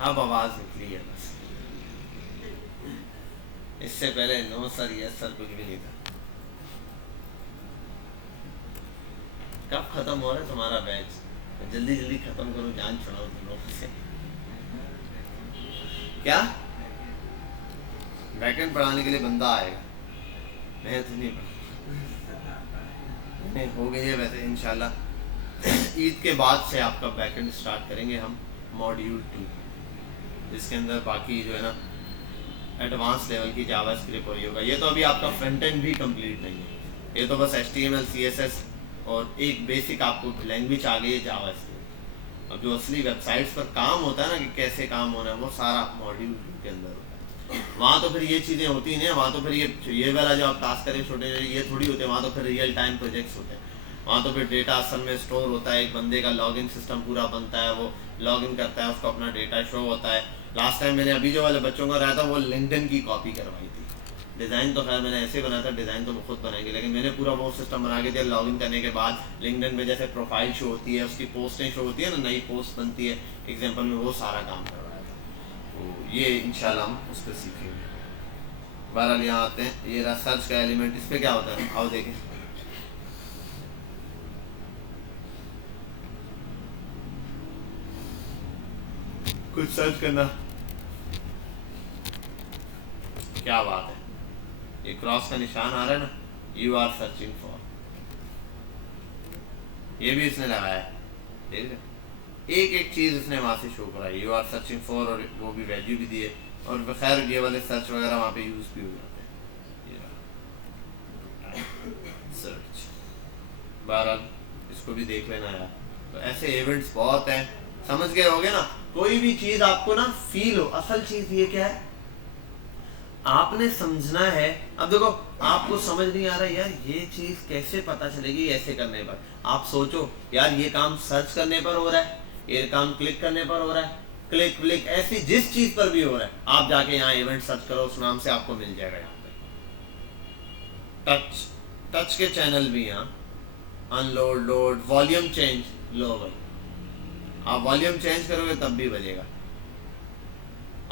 अब आवाज निकली है बस, इससे पहले नो सर यस सर कुछ भी नहीं था। कब खत्म हो रहा है तुम्हारा बैच? जल्दी जल्दी खत्म करो, जान छुड़ाओ तुम लोगों से। क्या बैकएंड पढ़ाने के लिए बंदा आएगा? मैं तो नहीं नहीं हो गई है वैसे, इंशाल्लाह ईद के बाद से आपका बैकएंड स्टार्ट करेंगे हम मॉड्यूल 2, जिसके अंदर बाकी जो है ना एडवांस लेवल की जावास्क्रिप्ट और होगा। ये तो अभी आपका फ्रंट एंड भी कंप्लीट नहीं है, ये तो बस HTML CSS और एक बेसिक आपको लैंग्वेज आ गई है जावास्क्रिप्ट। अब जो असली वेबसाइट्स पर काम होता है ना कि कैसे काम होना है, वो सारा मॉड्यूल के अंदर होता है। वहाँ तो फिर ये चीज़ें होती नहीं है, वहाँ तो फिर ये वाला जो आप टास्क करें छोटे ये थोड़ी होते हैं, वहाँ तो फिर रियल टाइम प्रोजेक्ट्स होते हैं। वहाँ तो फिर डेटा असल में स्टोर होता है, एक बंदे का लॉगिन सिस्टम पूरा बनता है, वो लॉगिन करता है, उसको अपना डेटा शो होता है। लास्ट टाइम मैंने अभी जो वाले बच्चों का रहा था वो लिंक्डइन की कॉपी करवाई थी। डिज़ाइन तो खैर मैंने ऐसे बनाया था, डिज़ाइन तो खुद बनाएंगे, लेकिन मैंने पूरा वो सिस्टम बना के दिया। लॉगिन करने के बाद लिंक्डइन में जैसे प्रोफाइल शो होती है, उसकी पोस्टें शो होती है ना, नई पोस्ट बनती है एग्जाम्पल में, वो सारा काम करवाया था। तो ये इंशाल्लाह हम उस पर सीखेंगे। बहरहाल यहाँ आते हैं, ये रहा सर्च का एलिमेंट, इस पर क्या होता है आओ देखें। कुछ सर्च करना, क्या बात है, ये क्रॉस का निशान आ रहा है ना, यू आर सर्चिंग फॉर, ये भी इसने लगाया है, ठीक है, एक एक चीज इसने वहां से शो कराई, यू आर सर्चिंग फॉर, और वो भी वैल्यू भी दिए, और खैर ये वाले सर्च वगैरह वहाँ पे यूज भी हो जाते हैं। सर्च, बहरहाल इसको भी देख लेना यार। तो ऐसे इवेंट्स बहुत हैं, समझ गए होगे ना। कोई भी चीज आपको ना फील हो, असल चीज ये क्या है, आपने समझना है। अब देखो आपको समझ नहीं आ रहा यार ये चीज कैसे पता चलेगी, ऐसे करने पर आप सोचो यार ये काम सर्च करने पर हो रहा है, ये काम क्लिक करने पर हो रहा है, क्लिक क्लिक ऐसी जिस चीज पर भी हो रहा है, आप जाके यहाँ इवेंट सर्च करो, उस नाम से आपको मिल जाएगा। यहाँ पे टच के चैनल भी, यहाँ अनलोड, लोड, वॉल्यूम चेंज, लो भाई आप वॉल्यूम चेंज करोगे तब भी बजेगा।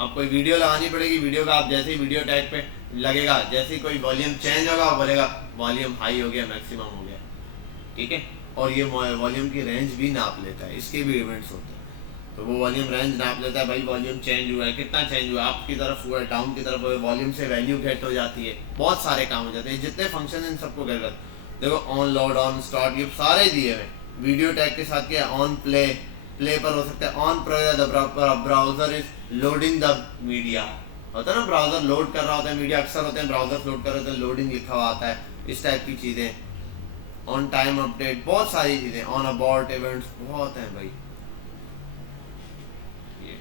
आप कोई वीडियो लगानी पड़ेगी, वीडियो का आप जैसे ही वीडियो टैग पे लगेगा, जैसे ही कोई वॉल्यूम चेंज होगा बोलेगा वॉल्यूम हाई हो गया, मैक्सिमम हो गया, ठीक है। और ये वॉल्यूम की रेंज भी नाप लेता है, इसके भी इवेंट्स होते हैं। तो वो वॉल्यूम रेंज नाप लेता है, भाई वॉल्यूम चेंज हुआ है, कितना चेंज हुआ है, आपकी तरफ हुआ है, डाउन की तरफ हुआ है, वॉल्यूम से वैल्यू गेट हो जाती है, बहुत सारे काम हो जाते हैं। जितने फंक्शन इन सबको कर देखो, ऑन लोड, ऑन स्टार्ट, ये सारे दिए हुए। वीडियो टैग के साथ क्या, ऑन प्ले, प्ले पर हो सकता है, on browser is loading the media, होता है ना ब्राउजर लोड कर रहा होता है मीडिया, अक्सर होते हैं ब्राउजर लोड कर रहे होते हैं, लोडिंग लिखा हुआ आता है, इस टाइप की चीजें। ऑन टाइम अपडेट, बहुत सारी चीजें, ऑन अबॉर्ट इवेंट्स, बहुत हैं भाई ये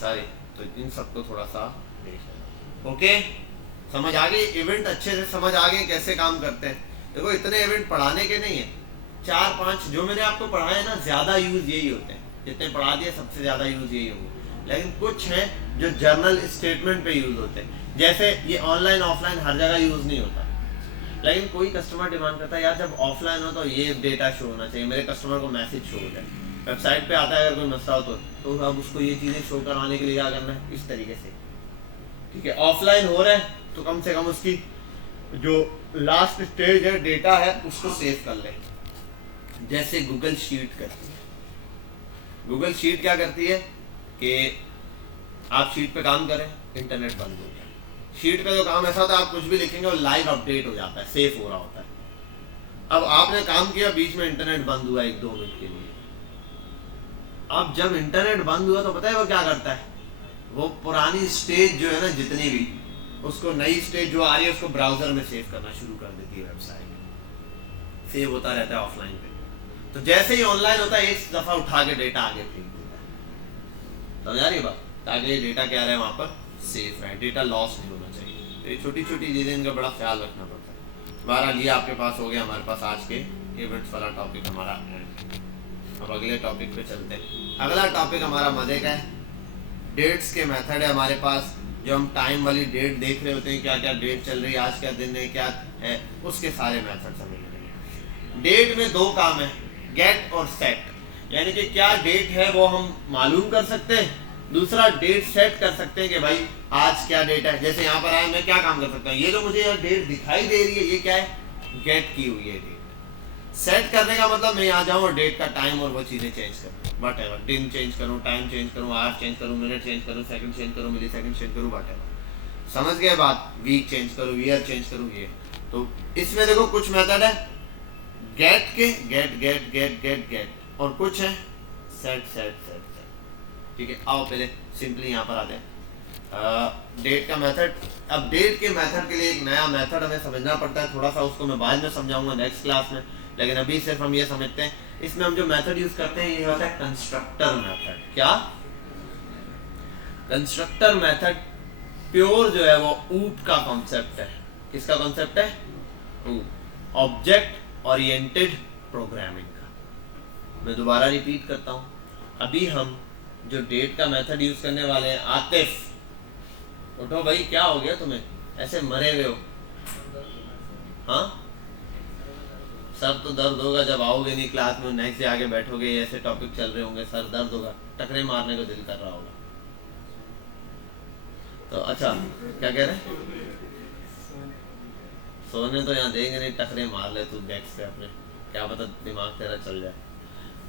सारे। तो इन सबको थोड़ा सा देख लेना, ओके। समझ आ गई, इवेंट अच्छे से समझ आ गए कैसे काम करते हैं। देखो इतने इवेंट पढ़ाने के नहीं है, 4-5 जो मैंने आपको पढ़ाया ना, ज्यादा यूज यही होते हैं। जितने पढ़ा दिए सबसे ज़्यादा यूज़ यही होंगे। लेकिन कुछ हैं जो जर्नल स्टेटमेंट पे यूज़ होते हैं, जैसे ये ऑनलाइन ऑफलाइन हर जगह यूज़ नहीं होता। लेकिन कोई कस्टमर डिमांड करता है यार जब ऑफलाइन हो तो ये डेटा शो होना चाहिए, मेरे कस्टमर को मैसेज शो हो जाए, वेबसाइट पे आता है अगर कोई मसला हो तो अब उसको ये चीज़ें शो करवाने के लिए क्या करना है, इस तरीके से। ठीक है, ऑफलाइन हो रहा है तो कम से कम उसकी जो लास्ट स्टेज है डेटा है उसको सेव कर ले। जैसे गूगल शीट करती है। गूगल शीट क्या करती है कि आप शीट पे काम करें, इंटरनेट बंद हो गया, शीट पे तो काम ऐसा होता है आप कुछ भी लिखेंगे और लाइव अपडेट हो जाता है, सेव हो रहा होता है। अब आपने काम किया, बीच में इंटरनेट बंद हुआ 1-2 मिनट के लिए। अब जब इंटरनेट बंद हुआ तो पता है वो क्या करता है, वो पुरानी स्टेज जो है ना जितनी भी, उसको नई स्टेज जो आ रही है उसको ब्राउजर में सेव करना शुरू कर देती है, वेबसाइट सेव होता रहता है ऑफलाइन पे। तो जैसे ही ऑनलाइन होता है एक दफा उठा के डेटा आगे फेंक देता है, समझ आ रही है बात, ताकि ये डेटा क्या रहे वहाँ पर सेफ रहे, डेटा लॉस नहीं होना चाहिए। तो ये छोटी छोटी चीज़ें इनका बड़ा ख्याल रखना पड़ता है। बहरहाल ये आपके पास हो गया, हमारे पास आज के इवेंट्स वाला टॉपिक हमारा। अब अगले टॉपिक पे चलते हैं। अगला टॉपिक हमारा मजे का है, डेट्स के मेथड है हमारे पास। जो हम टाइम वाली डेट देख रहे होते हैं, क्या क्या डेट चल रही है, आज क्या दिन है, क्या है, उसके सारे मेथड हमें मिलेंगे। डेट में 2 काम है, गेट और सेट, यानी कि क्या डेट है वो हम मालूम कर सकते हैं, दूसरा डेट सेट कर सकते हैं कि भाई आज क्या डेट है। जैसे यहाँ पर आया, मैं क्या काम कर सकता हूँ, ये जो मुझे यहाँ डेट दिखाई दे रही है ये क्या है, गेट की हुई है डेट। सेट करने का मतलब मैं यहाँ जाऊँ और डेट का टाइम और वो चीज़ें चेंज करूँ, वट एवर, दिन चेंज करूँ, टाइम चेंज करूँ, आवर चेंज करूँ, मिनट चेंज करूँ, सेकंड चेंज करूँ, मिली सेकंड चेंज करूँ, वट एवर। समझ गए बात, वीक चेंज करूँ, ईयर चेंज करूँ, ये। तो इसमें देखो कुछ मेथड है गेट के, get get get get get, और कुछ है सेट सेट सेट सेट। ठीक है, आओ पहले सिंपली यहाँ पर आते हैं डेट का मेथड। अब डेट के मेथड के लिए एक नया मेथड हमें समझना पड़ता है, थोड़ा सा उसको मैं बाद में समझाऊंगा नेक्स्ट क्लास में, लेकिन अभी सिर्फ हम ये समझते हैं। इसमें हम जो मेथड यूज करते हैं ये होता है कंस्ट्रक्टर मेथड। क्या कंस्ट्रक्टर मेथड? प्योर जो है वो ऊप का कॉन्सेप्ट है। किसका कॉन्सेप्ट है? ऊप, ऑब्जेक्ट ओरिएंटेड प्रोग्रामिंग का। मैं दोबारा रिपीट करता हूं, अभी हम जो डेट का मेथड यूज करने वाले हैं। आतिफ उठो भाई, क्या हो गया तुम्हें, ऐसे मरे हुए हो? हाँ, सर तो दर्द होगा जब आओगे नहीं क्लास में, नेक्स्ट से आगे बैठोगे, ऐसे टॉपिक चल रहे होंगे, सर दर्द होगा, टकरे मारने को दिल कर रहा होगा। तो अच्छा क्या कह रहे हैं? सोने तो यहाँ देंगे नहीं, टकरे मार ले तू डेस्क से अपने, क्या पता दिमाग तेरा चल जाए।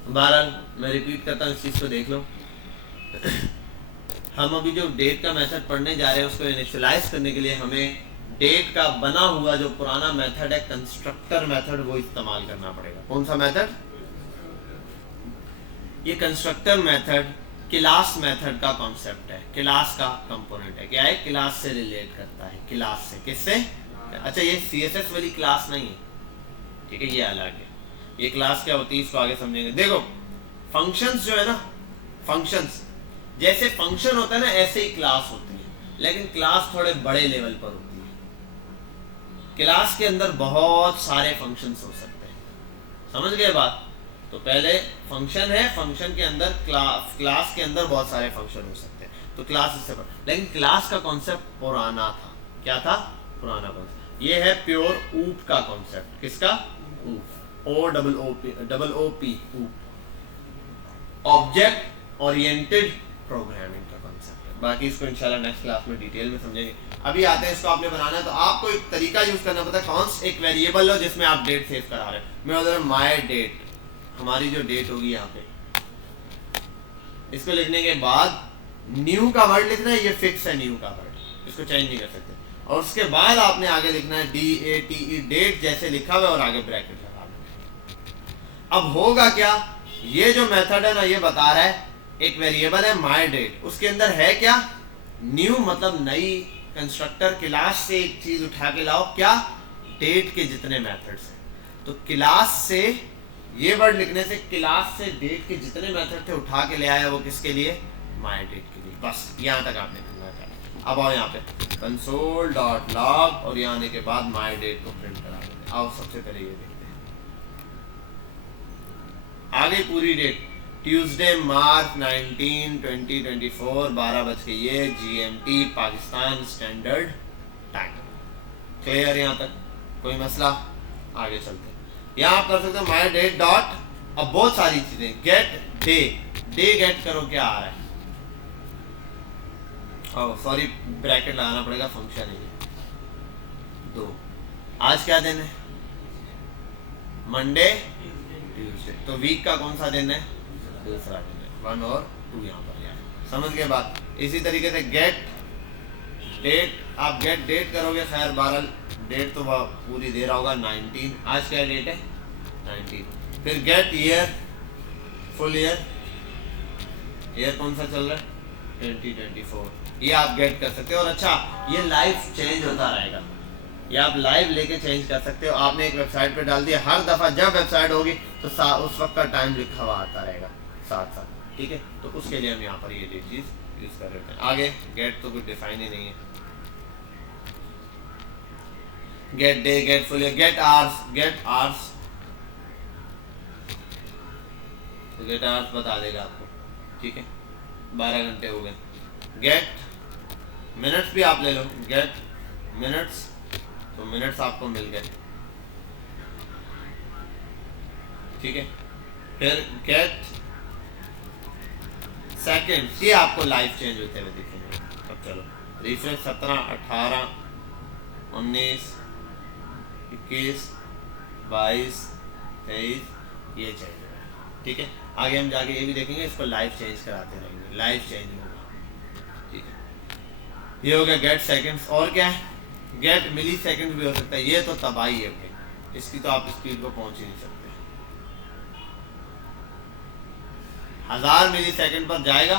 बहरहाल मैं रिपीट करता हूँ, इस चीज़ को देख लो। हम अभी जो डेट का मेथड पढ़ने जा रहे हैं उसको इनिशियलाइज करने के लिए हमें डेट का बना हुआ जो पुराना मेथड है कंस्ट्रक्टर मेथड, वो इस्तेमाल करना पड़ेगा। कौन सा मेथड? ये कंस्ट्रक्टर मेथड क्लास मेथड का कॉन्सेप्ट है, क्लास का कंपोनेंट है। क्या है? क्लास से रिलेट करता है। क्लास से, किससे? अच्छा, ये CSS वाली क्लास नहीं है, ठीक है, ये अलग है। ये क्लास क्या होती है इसको आगे समझेंगे। देखो फंक्शंस जो है ना, फंक्शंस जैसे फंक्शन होता है ना ऐसे ही क्लास होती है, लेकिन क्लास थोड़े बड़े लेवल पर होती है। क्लास के अंदर बहुत सारे फंक्शंस हो सकते हैं, समझ गए बात? तो पहले फंक्शन है, फंक्शन के अंदर क्लास के अंदर बहुत सारे फंक्शन हो सकते हैं, तो क्लास इससे बड़ा। लेकिन क्लास का कॉन्सेप्ट पुराना था। क्या था? पुराना कॉन्सेप्ट। ये है प्योर ऊप का कॉन्सेप्ट। किसका? ऊप, OOP, ऊप, ऑब्जेक्ट ओरिएंटेड प्रोग्रामिंग का कॉन्सेप्ट है। बाकी इसको इंशाल्लाह नेक्स्ट क्लास में डिटेल में समझेंगे। अभी आते हैं, इसको आपने बनाना है तो आपको एक तरीका यूज करना पड़ता है। कौन सा? एक वेरिएबल हो जिसमें आप डेट सेव करा रहे हैं। मैं उधर माय डेट, हमारी जो डेट होगी यहाँ पे, इसको लिखने के बाद न्यू का वर्ड लिखना है, ये फिक्स है न्यू का वर्ड, इसको चेंज नहीं कर सकते। और उसके बाद आपने आगे लिखना है DATE, डेट जैसे लिखा हुआ है, और आगे ब्रैकेट लगा देना। अब होगा क्या, ये जो मेथड है ना ये बता रहा है एक वेरिएबल है माय डेट, उसके अंदर है क्या? न्यू, मतलब नई। कंस्ट्रक्टर क्लास से एक चीज उठा के लाओ, क्या? डेट के जितने मेथड्स हैं। तो क्लास से ये वर्ड लिखने से क्लास से डेट के जितने मेथड थे उठा के ले आया, वो किसके लिए? माय डेट के लिए। बस यहाँ तक आपने करना है। अब आओ यहाँ पे console.log, और यहाँ आने के बाद माय डेट को प्रिंट करा देते हैं। आओ सबसे पहले ये देखते हैं, आ गई पूरी डेट। ट्यूसडे मार्च 19 2024 12 GMT Pakistan standard time. Clear यहाँ तक? कोई मसला? आगे चलते हैं। यहाँ आप कर सकते हो माई डेट डॉट, अब बहुत सारी चीजें, गेट डे, डे गेट करो क्या आ रहा है, सॉरी ब्रैकेट लगाना पड़ेगा, फंक्शन है 2। आज क्या दिन है? मंडे ट्यूसडे, तो वीक का कौन सा दिन है? दूसरा दिन है, 1 और 2 यहाँ पर यार, समझ गए बात? इसी तरीके से गेट डेट, आप गेट डेट करोगे, खैर 12 डेट तो वह पूरी दे रहा होगा 19, आज क्या डेट है? 19। फिर get year, full year, year कौन सा चल रहा है? 2024, ये आप गेट कर सकते हो। और अच्छा, ये लाइव चेंज होता रहेगा, ये आप लाइव लेके चेंज कर सकते हो। आपने एक वेबसाइट पे डाल दिया, हर दफा जब वेबसाइट होगी तो उस वक्त का टाइम लिखा हुआ आता रहेगा साथ साथ, ठीक है? तो उसके लिए हम यहाँ पर ये चीज यूज कर रहे हैं। आगे गेट तो कुछ डिफाइन ही नहीं है, get day, get full year, get hours, get hours, तो गेट आवर्स बता देगा आपको, ठीक है? 12 घंटे हो गए। गेट मिनट्स भी आप ले लो, गेट मिनट्स, तो मिनट्स आपको मिल गए, ठीक है? फिर गेट सेकंड्स, ये आपको लाइव चेंज होते हुए दिखेंगे। अब चलो रिफ्रेश, 17 18 19 21 22 23, ये चेंज हो रहा है, ठीक है? आगे हम जाके ये भी देखेंगे, इसको लाइव चेंज कराते रहेंगे, लाइव चेंज होगा, ठीक है? ये हो गया गेट सेकंड्स। और क्या है? गेट मिली सेकंड भी हो सकता है, ये तो तबाही है भाई, इसकी तो आप स्पीड को पहुंच ही नहीं सकते। 1000 मिली सेकंड पर जाएगा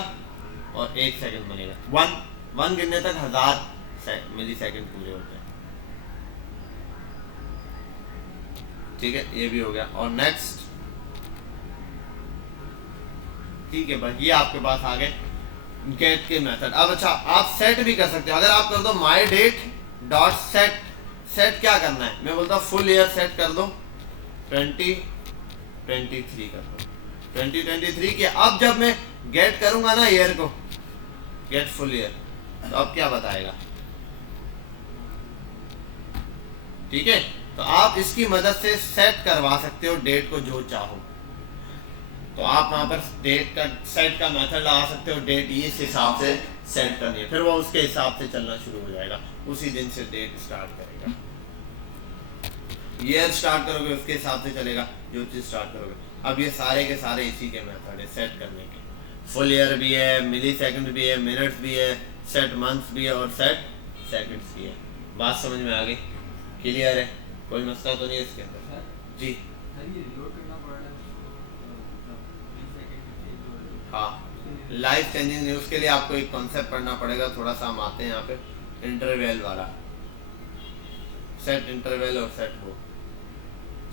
और 1 सेकंड बनेगा, 1 गिनने तक 1000 मिली सेकंड पूरे होते हैं, ठीक है? ये भी हो गया। और नेक्स्ट, ठीक है भाई, ये आपके पास आ गए गेट के मेथड। अब अच्छा, आप सेट भी कर सकते हो, अगर आप कर दो माई डेट डॉट सेट, सेट क्या करना है? मैं बोलता हूँ फुल ईयर सेट कर दो, 2023 कर दो, 2023 के। अब जब मैं गेट करूंगा ना ईयर को, गेट फुल ईयर, तो अब क्या बताएगा, ठीक है? तो आप इसकी मदद से सेट करवा सकते हो डेट को जो चाहो, तो आप वहां पर डेट का सेट का मेथड लगा सकते हो, डेट इस हिसाब से सेट करनी है, फिर वो उसके हिसाब से चलना शुरू हो जाएगा, उसी दिन से डेट स्टार्ट करेगा। ईयर स्टार्ट करोगे उसके हिसाब से चलेगा, जो चीज स्टार्ट करोगे। अब ये सारे के सारे इसी के मेथड है सेट करने के, फुल ईयर भी है, मिली सेकंड भी है, मिनट्स भी है, सेट मंथ्स भी है और सेट सेकंड्स भी है। बात समझ में आ गई? क्लियर है? कोई मसला तो नहीं है इसके अंदर? जी हाँ, लाइव चेंजिंग न्यूज़ के लिए आपको एक कॉन्सेप्ट पढ़ना पड़ेगा, थोड़ा सा हम आते हैं यहाँ पे, इंटरवल वाला, सेट इंटरवल और सेट वो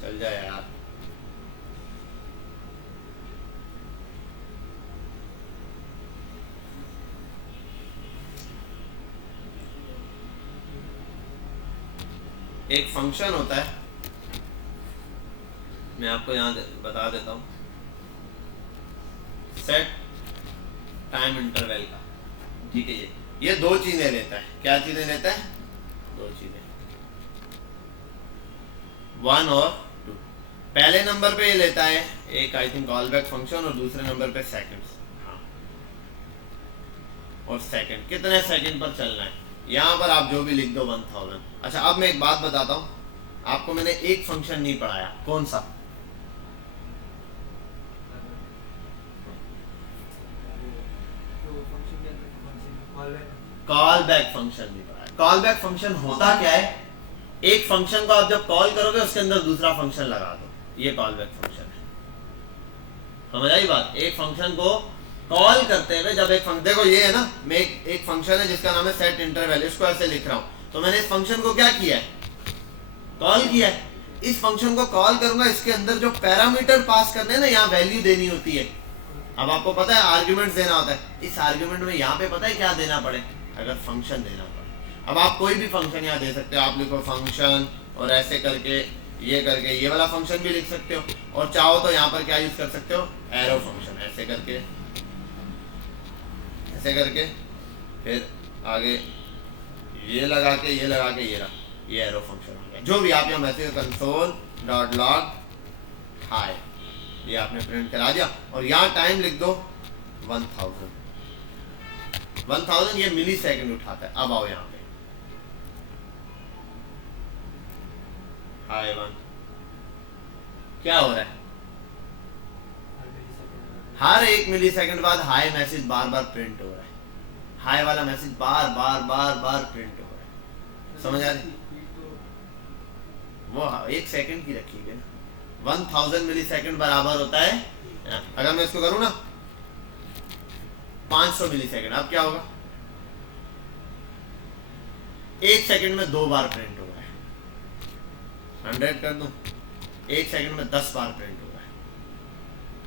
चल जाए यार। एक फंक्शन होता है, मैं आपको यहाँ बता देता हूँ, सेट टाइम इंटरवल का, ठीक है? ये 2 चीजें लेता है। क्या चीजें लेता है? 2 चीजें, 1 और 2। पहले नंबर पे ये लेता है एक, I think, call back function, और दूसरे नंबर पे सेकंड्स। हाँ, और सेकंड कितने सेकंड पर चलना है, यहाँ पर आप जो भी लिख दो 1000। अच्छा, अब मैं एक बात बताता हूँ आपको, मैंने एक फंक्शन नहीं पढ़ाया, कौन सा? कॉल बैक फंक्शन नहीं पढ़ाया। कॉल बैक फंक्शन होता क्या है? एक फंक्शन को आप जब कॉल करोगे उसके अंदर दूसरा फंक्शन लगा दो, ये कॉल बैक फंक्शन है। समझ आई बात? एक फंक्शन को कॉल करते हुए जब एक फंक्शन, देखो ये है ना, मैं एक फंक्शन है जिसका नाम है सेट इंटरवल, इसको ऐसे लिख रहा हूं, तो मैंने इस फंक्शन को क्या किया है? कॉल किया है। इस फंक्शन को कॉल करूंगा, इसके अंदर जो पैरामीटर पास करने हैं ना, यहाँ वैल्यू देनी होती है। अब आपको पता है आर्ग्यूमेंट देना होता है, इस आर्ग्यूमेंट में यहाँ पे पता है क्या देना पड़े? अगर फंक्शन देना पड़े। अब आप कोई भी फंक्शन यहाँ दे सकते हो, आप लिखो फंक्शन और ऐसे करके ये करके ये वाला फंक्शन भी लिख सकते हो, और चाहो तो यहाँ पर क्या यूज कर सकते हो, एरो फंक्शन, ऐसे करके फिर आगे ये लगा के ये लगा के ये एरो फंक्शन आ गया। जो भी आप यहाँ message console dot log high, ये आपने प्रिंट करा दिया, और यहाँ टाइम लिख दो 1000 ये मिली सेकेंड उठाता है। अब आओ यहाँ पे हाई 1, क्या हो रहा है, हर 1 मिली सेकेंड बाद हाई मैसेज बार बार प्रिंट हो रहा है, हाई वाला मैसेज बार बार प्रिंट हो रहा है। समझ आ रही, वो 1 सेकेंड की रखी गई ना, 1000 मिली सेकेंड बराबर होता है, अगर मैं इसको करूं ना 500 मिली सेकेंड, अब क्या होगा, 1 सेकेंड में 2 बार प्रिंट हो रहा है, 100 कर दूं, 1 सेकेंड में 10 बार प्रिंट हो रहा है।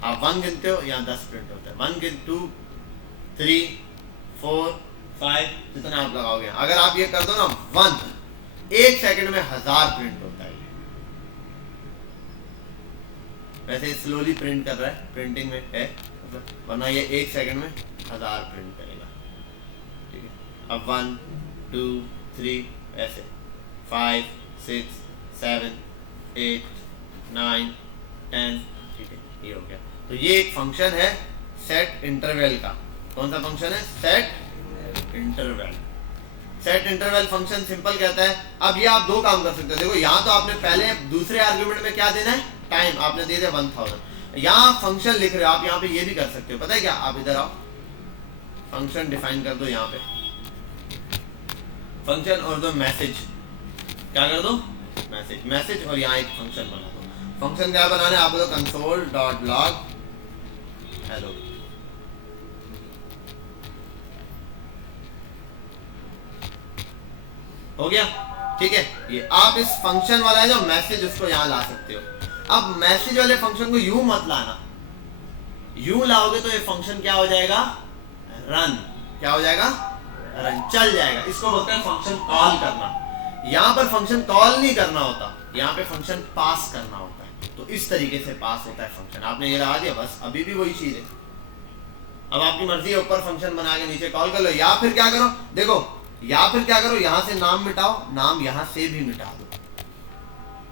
आप 1 गिनते हो, यहाँ 10 प्रिंट होता है, 1 गिन 2 3 4 5 जितना आप लगाओगे। अगर आप ये कर दो ना 1 सेकेंड में 1000 प्रिंट होता है। वैसे स्लोली प्रिंट कर रहा है, प्रिंटिंग में है, वरना ये 1 सेकेंड में 1000 प्रिंट करेगा। ठीक है, अब 1 2 3 ऐसे 5 6 7 8 9 10, ठीक है, ये हो गया। तो ये एक फंक्शन है सेट इंटरवल का। कौन सा फंक्शन है, set interval. Set interval function simple कहता है, अब ये आप 2 काम कर सकते हो। देखो यहाँ तो आपने पहले दूसरे आर्गुमेंट में क्या देना है, टाइम आपने दे दिया 1000, यहाँ फंक्शन लिख रहे हो आप, यहाँ पे ये भी कर सकते हो। पता है क्या, आप इधर आओ, फंक्शन डिफाइन कर दो, यहाँ पे फंक्शन और दो मैसेज, क्या कर दो, मैसेज और यहाँ एक फंक्शन बना दो। फंक्शन क्या बनाना है, आप बोलो कंसोल डॉट लॉग हेलो। हो गया, ठीक है। ये आप इस फंक्शन वाला है जो मैसेज, उसको यहाँ ला सकते हो। अब मैसेज वाले फंक्शन को यूं मत लाना, यूं लाओगे तो ये फंक्शन क्या हो जाएगा, रन। क्या हो जाएगा, रन, चल जाएगा। इसको बोलते हैं फंक्शन कॉल करना। यहाँ पर फंक्शन कॉल नहीं करना होता, यहाँ पे फंक्शन पास करना होता है। तो इस तरीके से पास होता है फंक्शन। आपने ये लगा दिया, बस अभी भी वही चीज है। अब आपकी मर्जी है, ऊपर फंक्शन बना के नीचे कॉल कर लो, या फिर क्या करो, देखो, या फिर क्या करो, यहां से नाम मिटाओ, नाम यहां से भी मिटा दो,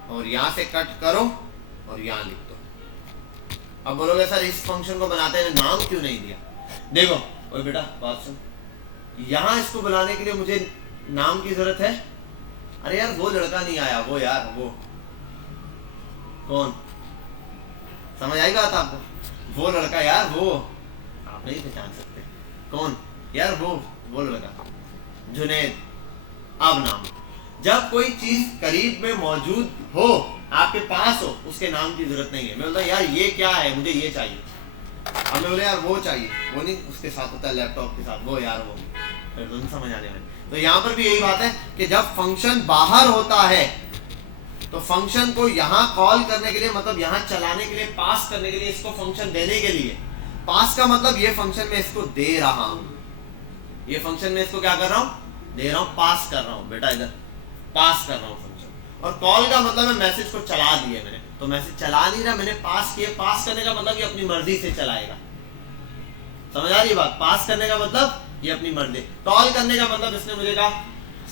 और यहां से कट करो और यहां लिख दो। अब बोलोगे सर इस फंक्शन को बनाते हैं नाम क्यों नहीं दिया। देखो ओए बेटा बात सुन, यहां इसको बुलाने के लिए मुझे नाम की जरूरत है। अरे यार वो लड़का नहीं आया, वो यार वो कौन, समझ आई बात आपको, वो लड़का यार, वो आप नहीं पहचान सकते कौन यार, वो लड़का जुनैद। अब नाम, जब कोई चीज करीब में मौजूद हो, आपके पास हो, उसके नाम की जरूरत नहीं है। मैं बोलता यार ये क्या है, मुझे ये चाहिए, अब मैं बोले यार वो चाहिए, वो नहीं, उसके साथ होता है लैपटॉप के साथ, वो यार वो, फिर तुम समझ आने वाली। तो यहाँ पर भी यही बात है कि जब फंक्शन बाहर होता है तो फंक्शन को यहाँ कॉल करने के लिए, मतलब यहाँ चलाने के लिए, पास करने के लिए, इसको फंक्शन देने के लिए, पास का मतलब ये फंक्शन में इसको दे रहा हूँ, ये फंक्शन में इसको क्या कर रहा हूँ, दे रहा हूँ, पास कर रहा हूँ बेटा, इधर पास कर रहा हूँ फंक्शन। और कॉल का मतलब है मैसेज को चला दिया मैंने, तो मैसेज चला नहीं रहा, मैंने पास किया। पास करने का मतलब ये अपनी मर्जी से चलाएगा, समझ आ रही बात। पास करने का मतलब ये अपनी मर्जी, कॉल करने का मतलब इसने मुझे कहा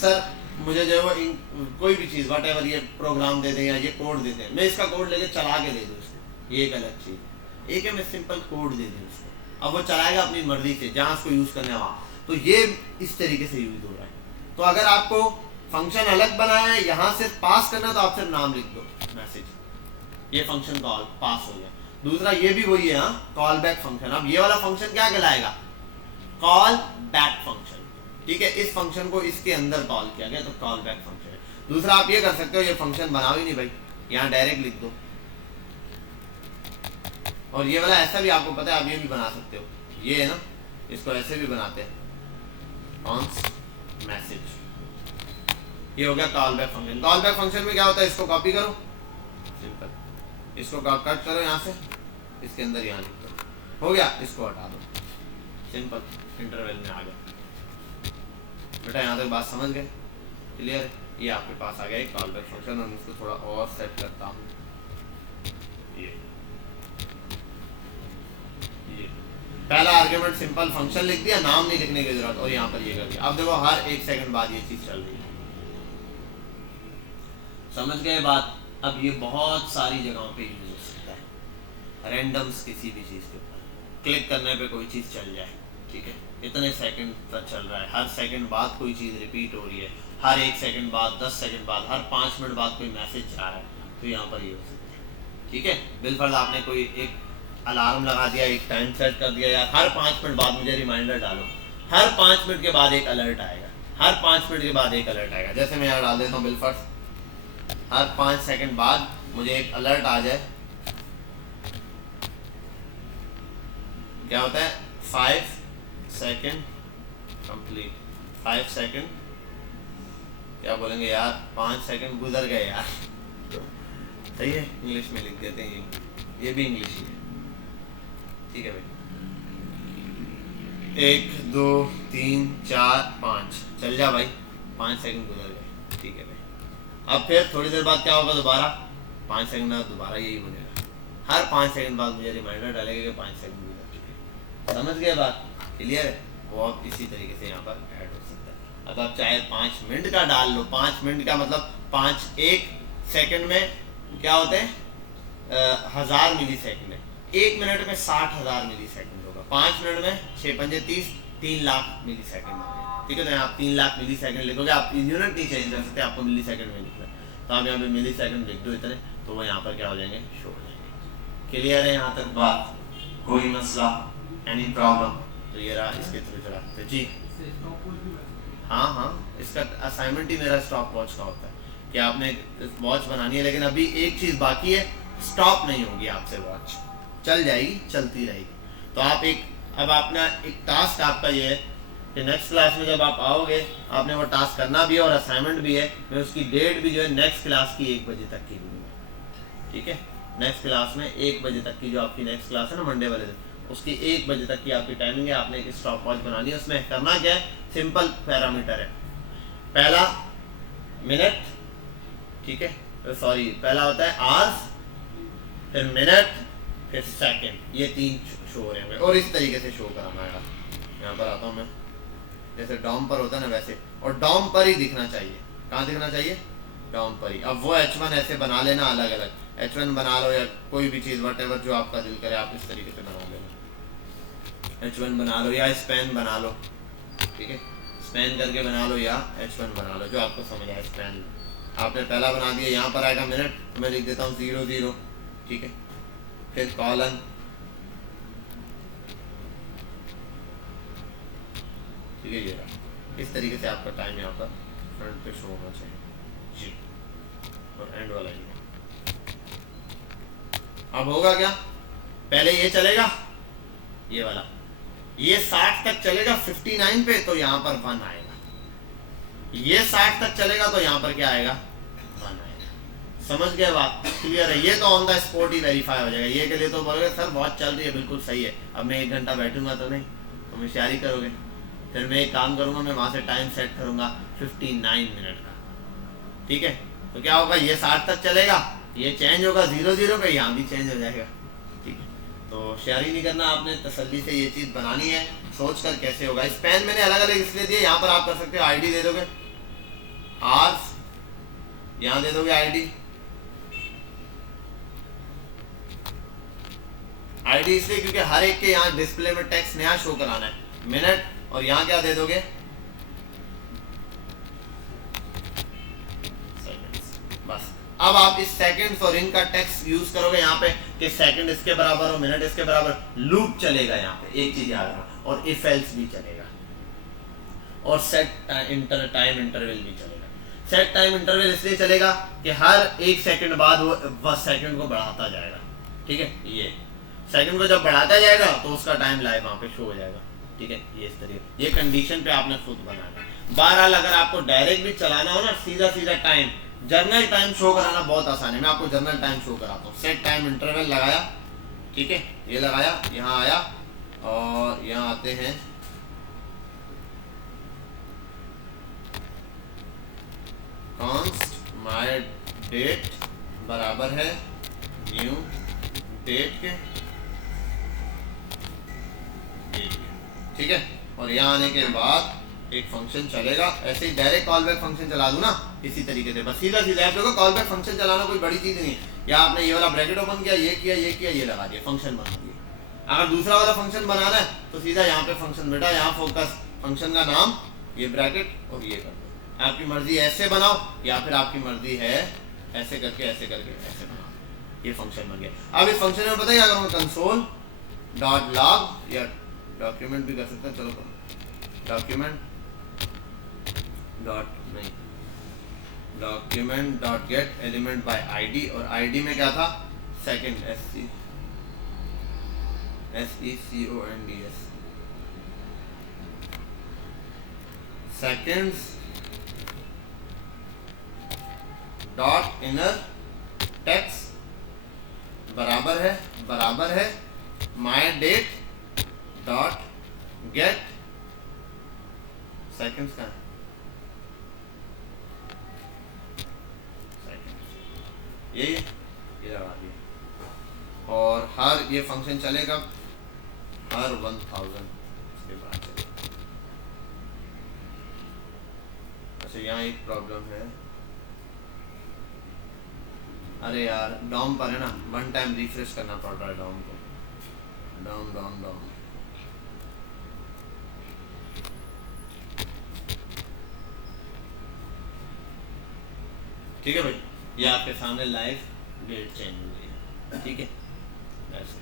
सर मुझे जो है वो कोई भी चीज वट एवर, ये प्रोग्राम दे दें या ये कोड दे दें, मैं इसका कोड लेके चला के दे दूँ उसको, ये एक अलग चीज है। एक है मैं सिंपल कोड दे दूँ उसको, अब वो चलाएगा अपनी मर्जी से, जहाँ उसको यूज करने वहाँ। तो ये इस तरीके से यूज हो रहा है। तो अगर आपको फंक्शन अलग बनाया है, यहाँ सिर्फ पास करना, तो आप सिर्फ नाम लिख दो मैसेज, ये फंक्शन कॉल पास हो गया। दूसरा ये भी वही है, कॉल बैक फंक्शन। अब ये वाला फंक्शन क्या कहलाएगा, कॉल बैक फंक्शन, ठीक है। इस फंक्शन को इसके अंदर कॉल किया गया, तो कॉल बैक फंक्शन है। दूसरा आप ये कर सकते हो, ये फंक्शन बनाओ ही नहीं भाई, यहाँ डायरेक्ट लिख दो। और ये वाला ऐसा भी आपको पता है, आप ये भी बना सकते हो, ये है ना, इसको ऐसे भी बनाते हैं, मैसेज, ये हो गया call back function. Call back function में क्या होता है, इसको कॉपी करो, सिंपल, इसको कट करो यहाँ से, इसके अंदर यहाँ लिख दो, हो गया, इसको हटा दो, सिंपल, इंटरवल में आ गया बेटा। यहाँ तक बात समझ गए, क्लियर है। ये आपके पास आ गया एक कॉल बैक फंक्शन। और इसको थोड़ा और सेट करता हूँ। ये पहला आर्गुमेंट सिंपल फंक्शन लिख दिया, नाम नहीं लिखने की जरूरत, और यहाँ पर ये कर दिया। अब देखो हर 1 सेकंड बाद ये चीज चल रही है। समझ गए बात? अब ये बहुत सारी जगहों पे यूज हो सकता है। रैंडम्स किसी भी चीज के ऊपर क्लिक करने पे कोई चीज चल जाए, ठीक है, इतने सेकंड तक चल रहा है, हर सेकंड बाद कोई चीज रिपीट हो रही है, हर 1 सेकंड बाद, 10 सेकंड बाद, हर 5 मिनट बाद कोई मैसेज जा रहा है, तो यहाँ पर ये हो सकता है। ठीक है, बिलफर्ज आपने कोई एक अलार्म लगा दिया, एक टाइम सेट कर दिया, यार हर 5 मिनट बाद मुझे रिमाइंडर डालो, हर 5 मिनट के बाद एक अलर्ट आएगा, हर 5 मिनट के बाद एक अलर्ट आएगा। जैसे मैं यहाँ डाल देता हूँ बिलफर्ज, हर 5 सेकंड बाद मुझे एक अलर्ट आ जाए। क्या होता है? 5 सेकंड कंप्लीट, 5 सेकंड, क्या बोलेंगे यार, 5 सेकंड गुजर गए यार। सही है, इंग्लिश में लिख देते हैं, ये भी इंग्लिश ही है। ठीक है भाई, 1 2 3 4 5 चल जा भाई, 5 सेकंड गुजर गए। ठीक है भाई, अब फिर थोड़ी देर बाद क्या होगा, दोबारा 5 सेकंड बाद दोबारा यही बनेगा, हर 5 सेकंड बाद मुझे रिमाइंडर डालेगा कि 5 सेकंड गुजर चुके। समझ गए बात? क्लियर है? वो आप इसी तरीके से यहाँ पर ऐड हो सकता है। अब आप चाहे 5 मिनट का डाल लो, 5 मिनट का मतलब 1 सेकंड में क्या होते हैं, 1000 मिली सेकंड है, 1 मिनट में 60,000 मिली सेकंड होगा, 5 मिनट में 6 पंजे 30, 3 लाख मिली सेकंड होंगे। ठीक है, तो आप 3 लाख मिली सेकंड लिखोगे, आप यूनिट नहीं चेंज कर सकते, आपको मिली सेकंड में लिखना है, तो आप यहाँ पे मिली सेकंड लिख दो इतने, तो वो यहाँ पर क्या हो जाएंगे, शो हो जाएंगे। क्लियर है यहाँ तक बात? कोई मसला, एनी प्रॉब्लम? तो ये रहा, इसके थ्रू चलाते जी। हाँ, इसका असाइनमेंट ही मेरा स्टॉप वॉच का होता है कि आपने वॉच बनानी है, लेकिन अभी एक चीज बाकी है, स्टॉप नहीं होगी आपसे, वॉच चल जाएगी, चलती रहेगी। तो आप अब आपने एक टास्क आपका ये है कि नेक्स्ट क्लास में जब आप आओगे, आपने वो टास्क करना भी है और असाइनमेंट भी है। मैं उसकी डेट भी जो है नेक्स्ट क्लास की 1 बजे तक की दूंगा। ठीक है, नेक्स्ट क्लास में 1 बजे तक की जो आपकी नेक्स्ट क्लास है ना, मंडे वाले दिन, उसकी 1 बजे तक की आपकी टाइमिंग है। आपने एक स्टॉप वॉच बनानी है, उसमें करना क्या है, सिंपल पैरामीटर है। पहला मिनट, ठीक है, सॉरी पहला होता है आवर्स, फिर मिनट, फिर सेकंड, ये 3 शो हो रहे हैं और इस तरीके से शो कराना है। यहाँ पर आता हूँ मैं, जैसे डॉम पर होता है ना वैसे, और डॉम पर ही दिखना चाहिए। कहाँ दिखना चाहिए? डॉम पर ही। अब वो H1 ऐसे बना लेना, अलग अलग H1 बना लो, या कोई भी चीज़ वटेवर जो आपका दिल करे आप इस तरीके से बना लेना। H1 बना लो या स्पैन बना लो, ठीक है, स्पैन करके बना लो या H1 बना लो, जो आपको समझ आए। स्पैन आपने पहला बना दिया, यहाँ पर आएगा मिनट, तो मैं लिख देता हूँ 00, ठीक है, फिर कॉलन, ठीक है, ये रहा। इस तरीके से आपका टाइम यहाँ पर फ्रंट पे शो होना चाहिए जी, और एंड वाला ही। अब होगा क्या, पहले ये चलेगा, ये वाला, ये 60 तक चलेगा 59 पे, तो यहाँ पर 1 आएगा। ये 60 तक चलेगा तो यहाँ पर क्या आएगा, 1 आएगा। समझ गए बात? क्लियर है? ये तो on the spot he verify हो जाएगा। ये के लिए तो बोलोगे सर बहुत चल रही है, बिल्कुल सही है, अब मैं 1 घंटा बैठूंगा तो नहीं, तो होशियारी करोगे। फिर मैं एक काम करूंगा, मैं वहां से टाइम सेट करूंगा 59 मिनट का, ठीक है, तो क्या होगा, ये 60 तक चलेगा, ये चेंज होगा 00 का, यहाँ भी चेंज हो जाएगा। ठीक है, तो शेयर ही नहीं करना, आपने तसल्ली से ये चीज़ बनानी है, सोच कर कैसे होगा। स्पैन मैंने अलग अलग इसलिए दिए, यहाँ पर आप कर सकते हो आईडी दे दोगे, आवर्स, यहाँ दे दोगे आईडी इसलिए क्योंकि हर एक के यहाँ डिस्प्ले में टेक्स्ट नया शो कराना है। मिनट, और यहाँ क्या दे दोगे, बस। अब आप इस सेकंड्स और इनका टेक्स्ट यूज करोगे यहाँ पे कि सेकंड इसके बराबर और मिनट इसके बराबर, लूप चलेगा यहाँ पे, एक चीज याद रखना, और इफ एल्स भी चलेगा, और सेट टाइम इंटरवल भी चलेगा। सेट टाइम इंटरवल इसलिए चलेगा कि हर 1 सेकंड बाद वो सेकंड को बढ़ाता जाएगा। ठीक है, ये सेकंड को जब बढ़ाता जाएगा तो उसका टाइम लाइव वहाँ पे शो हो जाएगा। ठीक है, ये इस तरीके, ये कंडीशन पे आपने खुद बनाना। बहरहाल अगर आपको डायरेक्ट भी चलाना हो ना, सीधा सीधा टाइम, जर्नल टाइम शो कराना बहुत आसान है। मैं आपको जर्नल टाइम शो कराता हूँ। सेट टाइम इंटरवल लगाया, ठीक है, ये लगाया, यहाँ आया, और यहाँ आते हैं, कौन, डेट बराबर है न्यू डेट के, ठीक है। और यहाँ आने के बाद एक फंक्शन चलेगा, ऐसे ही डायरेक्ट कॉल बैक फंक्शन चला दूं ना इसी तरीके से, बस सीधा सीधा। आप लोगों को कॉल बैक फंक्शन चलाना कोई बड़ी चीज नहीं है। या आपने ये वाला ब्रैकेट ओपन किया, ये किया, ये किया, ये लगा दिया, फंक्शन बना दिया। अगर दूसरा वाला फंक्शन बनाना है तो सीधा यहाँ पे फंक्शन बेटा, यहाँ फोकस, फंक्शन का नाम, ये ब्रैकेट और ये कर दो। आपकी मर्जी ऐसे बनाओ या फिर आपकी मर्जी है ऐसे करके ऐसे बनाओ, ये फंक्शन बन गया। अब इस फंक्शन में पता है क्या करूँगा, कंसोल डॉट लॉग, या डॉक्यूमेंट भी कर सकते हैं, चलो document dot get element by ID, और आईडी में क्या था, second, SECONDS, seconds dot inner text बराबर है my date dot get seconds का, यही ये लगा दिया। और हर ये फंक्शन चलेगा हर 1000 इसके बाद चलेगा। अच्छा यहाँ एक प्रॉब्लम है, अरे यार डॉम पर है ना, वन टाइम रिफ्रेश करना पड़ रहा है डॉम को, डॉम ठीक है भाई। ये आपके सामने लाइव डेट चेंज हुई है, ठीक है। ऐसे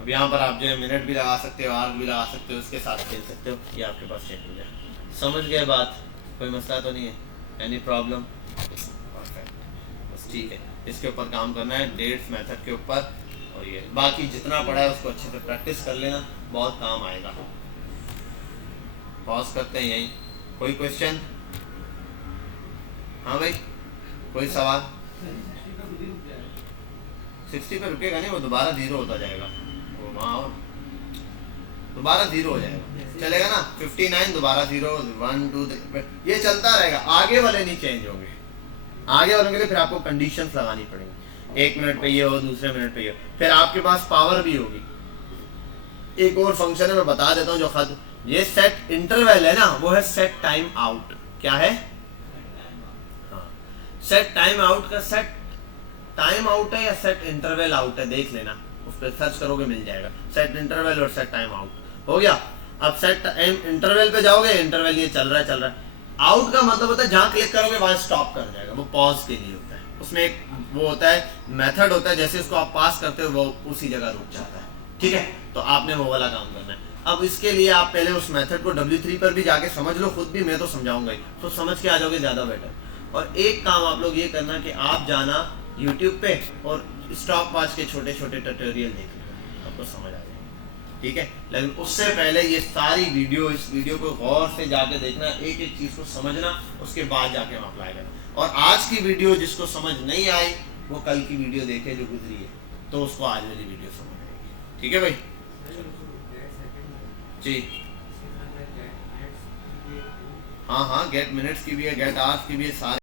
अब यहाँ पर आप जो है मिनट भी लगा सकते हो, आवर्स भी लगा सकते हो, उसके साथ खेल सकते हो, ये आपके पास चेंज हो जाए। समझ गए बात, कोई मसला तो नहीं है, एनी प्रॉब्लम, परफेक्ट, बस ठीक है। इसके ऊपर काम करना है, डेट्स मेथड के ऊपर, और ये बाकी जितना पड़ा है उसको अच्छे से प्रैक्टिस कर लेना, बहुत काम आएगा। पॉज करते हैं यहीं, कोई क्वेश्चन? हाँ भाई, कोई सवाल? 60 पे रुकेगा नहीं, वो दोबारा 0 होता जाएगा, वो वहाँ और दोबारा 0 हो जाएगा, चलेगा ना। 59 दोबारा 0, 1 2 3, ये चलता रहेगा। आगे वाले नहीं चेंज होंगे, आगे वालों के लिए फिर आपको कंडीशंस लगानी पड़ेंगी। 1 मिनट पे ये हो, दूसरे मिनट पे ये हो, फिर आपके पास पावर भी होगी। एक और फंक्शन है, मैं बता देता हूँ जो खत, ये सेट इंटरवल है ना, वो है सेट टाइम आउट। क्या है? सेट टाइम आउट का सेट टाइम आउट है या सेट इंटरवल आउट है, देख लेना, उस पर सर्च करोगे मिल जाएगा। सेट इंटरवल और सेट टाइम आउट हो गया। अब सेट टाइम इंटरवल पे जाओगे, इंटरवल ये चल रहा है। आउट का मतलब होता है जहां क्लिक करोगे वहां स्टॉप कर जाएगा, वो पॉज के लिए होता है। उसमें एक वो होता है, मेथड होता है, जैसे उसको आप पास करते हो वो उसी जगह रुक जाता है, ठीक है। तो आपने वो वाला काम करना है। अब इसके लिए आप पहले उस मेथड को W3 पर भी जाके समझ लो, खुद भी, मैं तो समझाऊंगा ही, तो समझ के आ जाओगे ज्यादा बेटर। और एक काम आप लोग ये करना कि आप जाना YouTube पे और स्टॉप वॉच के छोटे छोटे ट्यूटोरियल देख लो, आपको समझ आ जाएगा, ठीक है। लेकिन उससे पहले ये सारी वीडियो, इस वीडियो को गौर से जाके देखना, एक एक चीज़ को समझना, उसके बाद जाके हम अप्लाई करना। और आज की वीडियो जिसको समझ नहीं आई वो कल की वीडियो देखे जो गुजरी है, तो उसको आज वाली वीडियो समझ आएगी, ठीक है भाई जी। हाँ, गेट मिनट्स की भी है, गेट आवर्स की भी है, सारे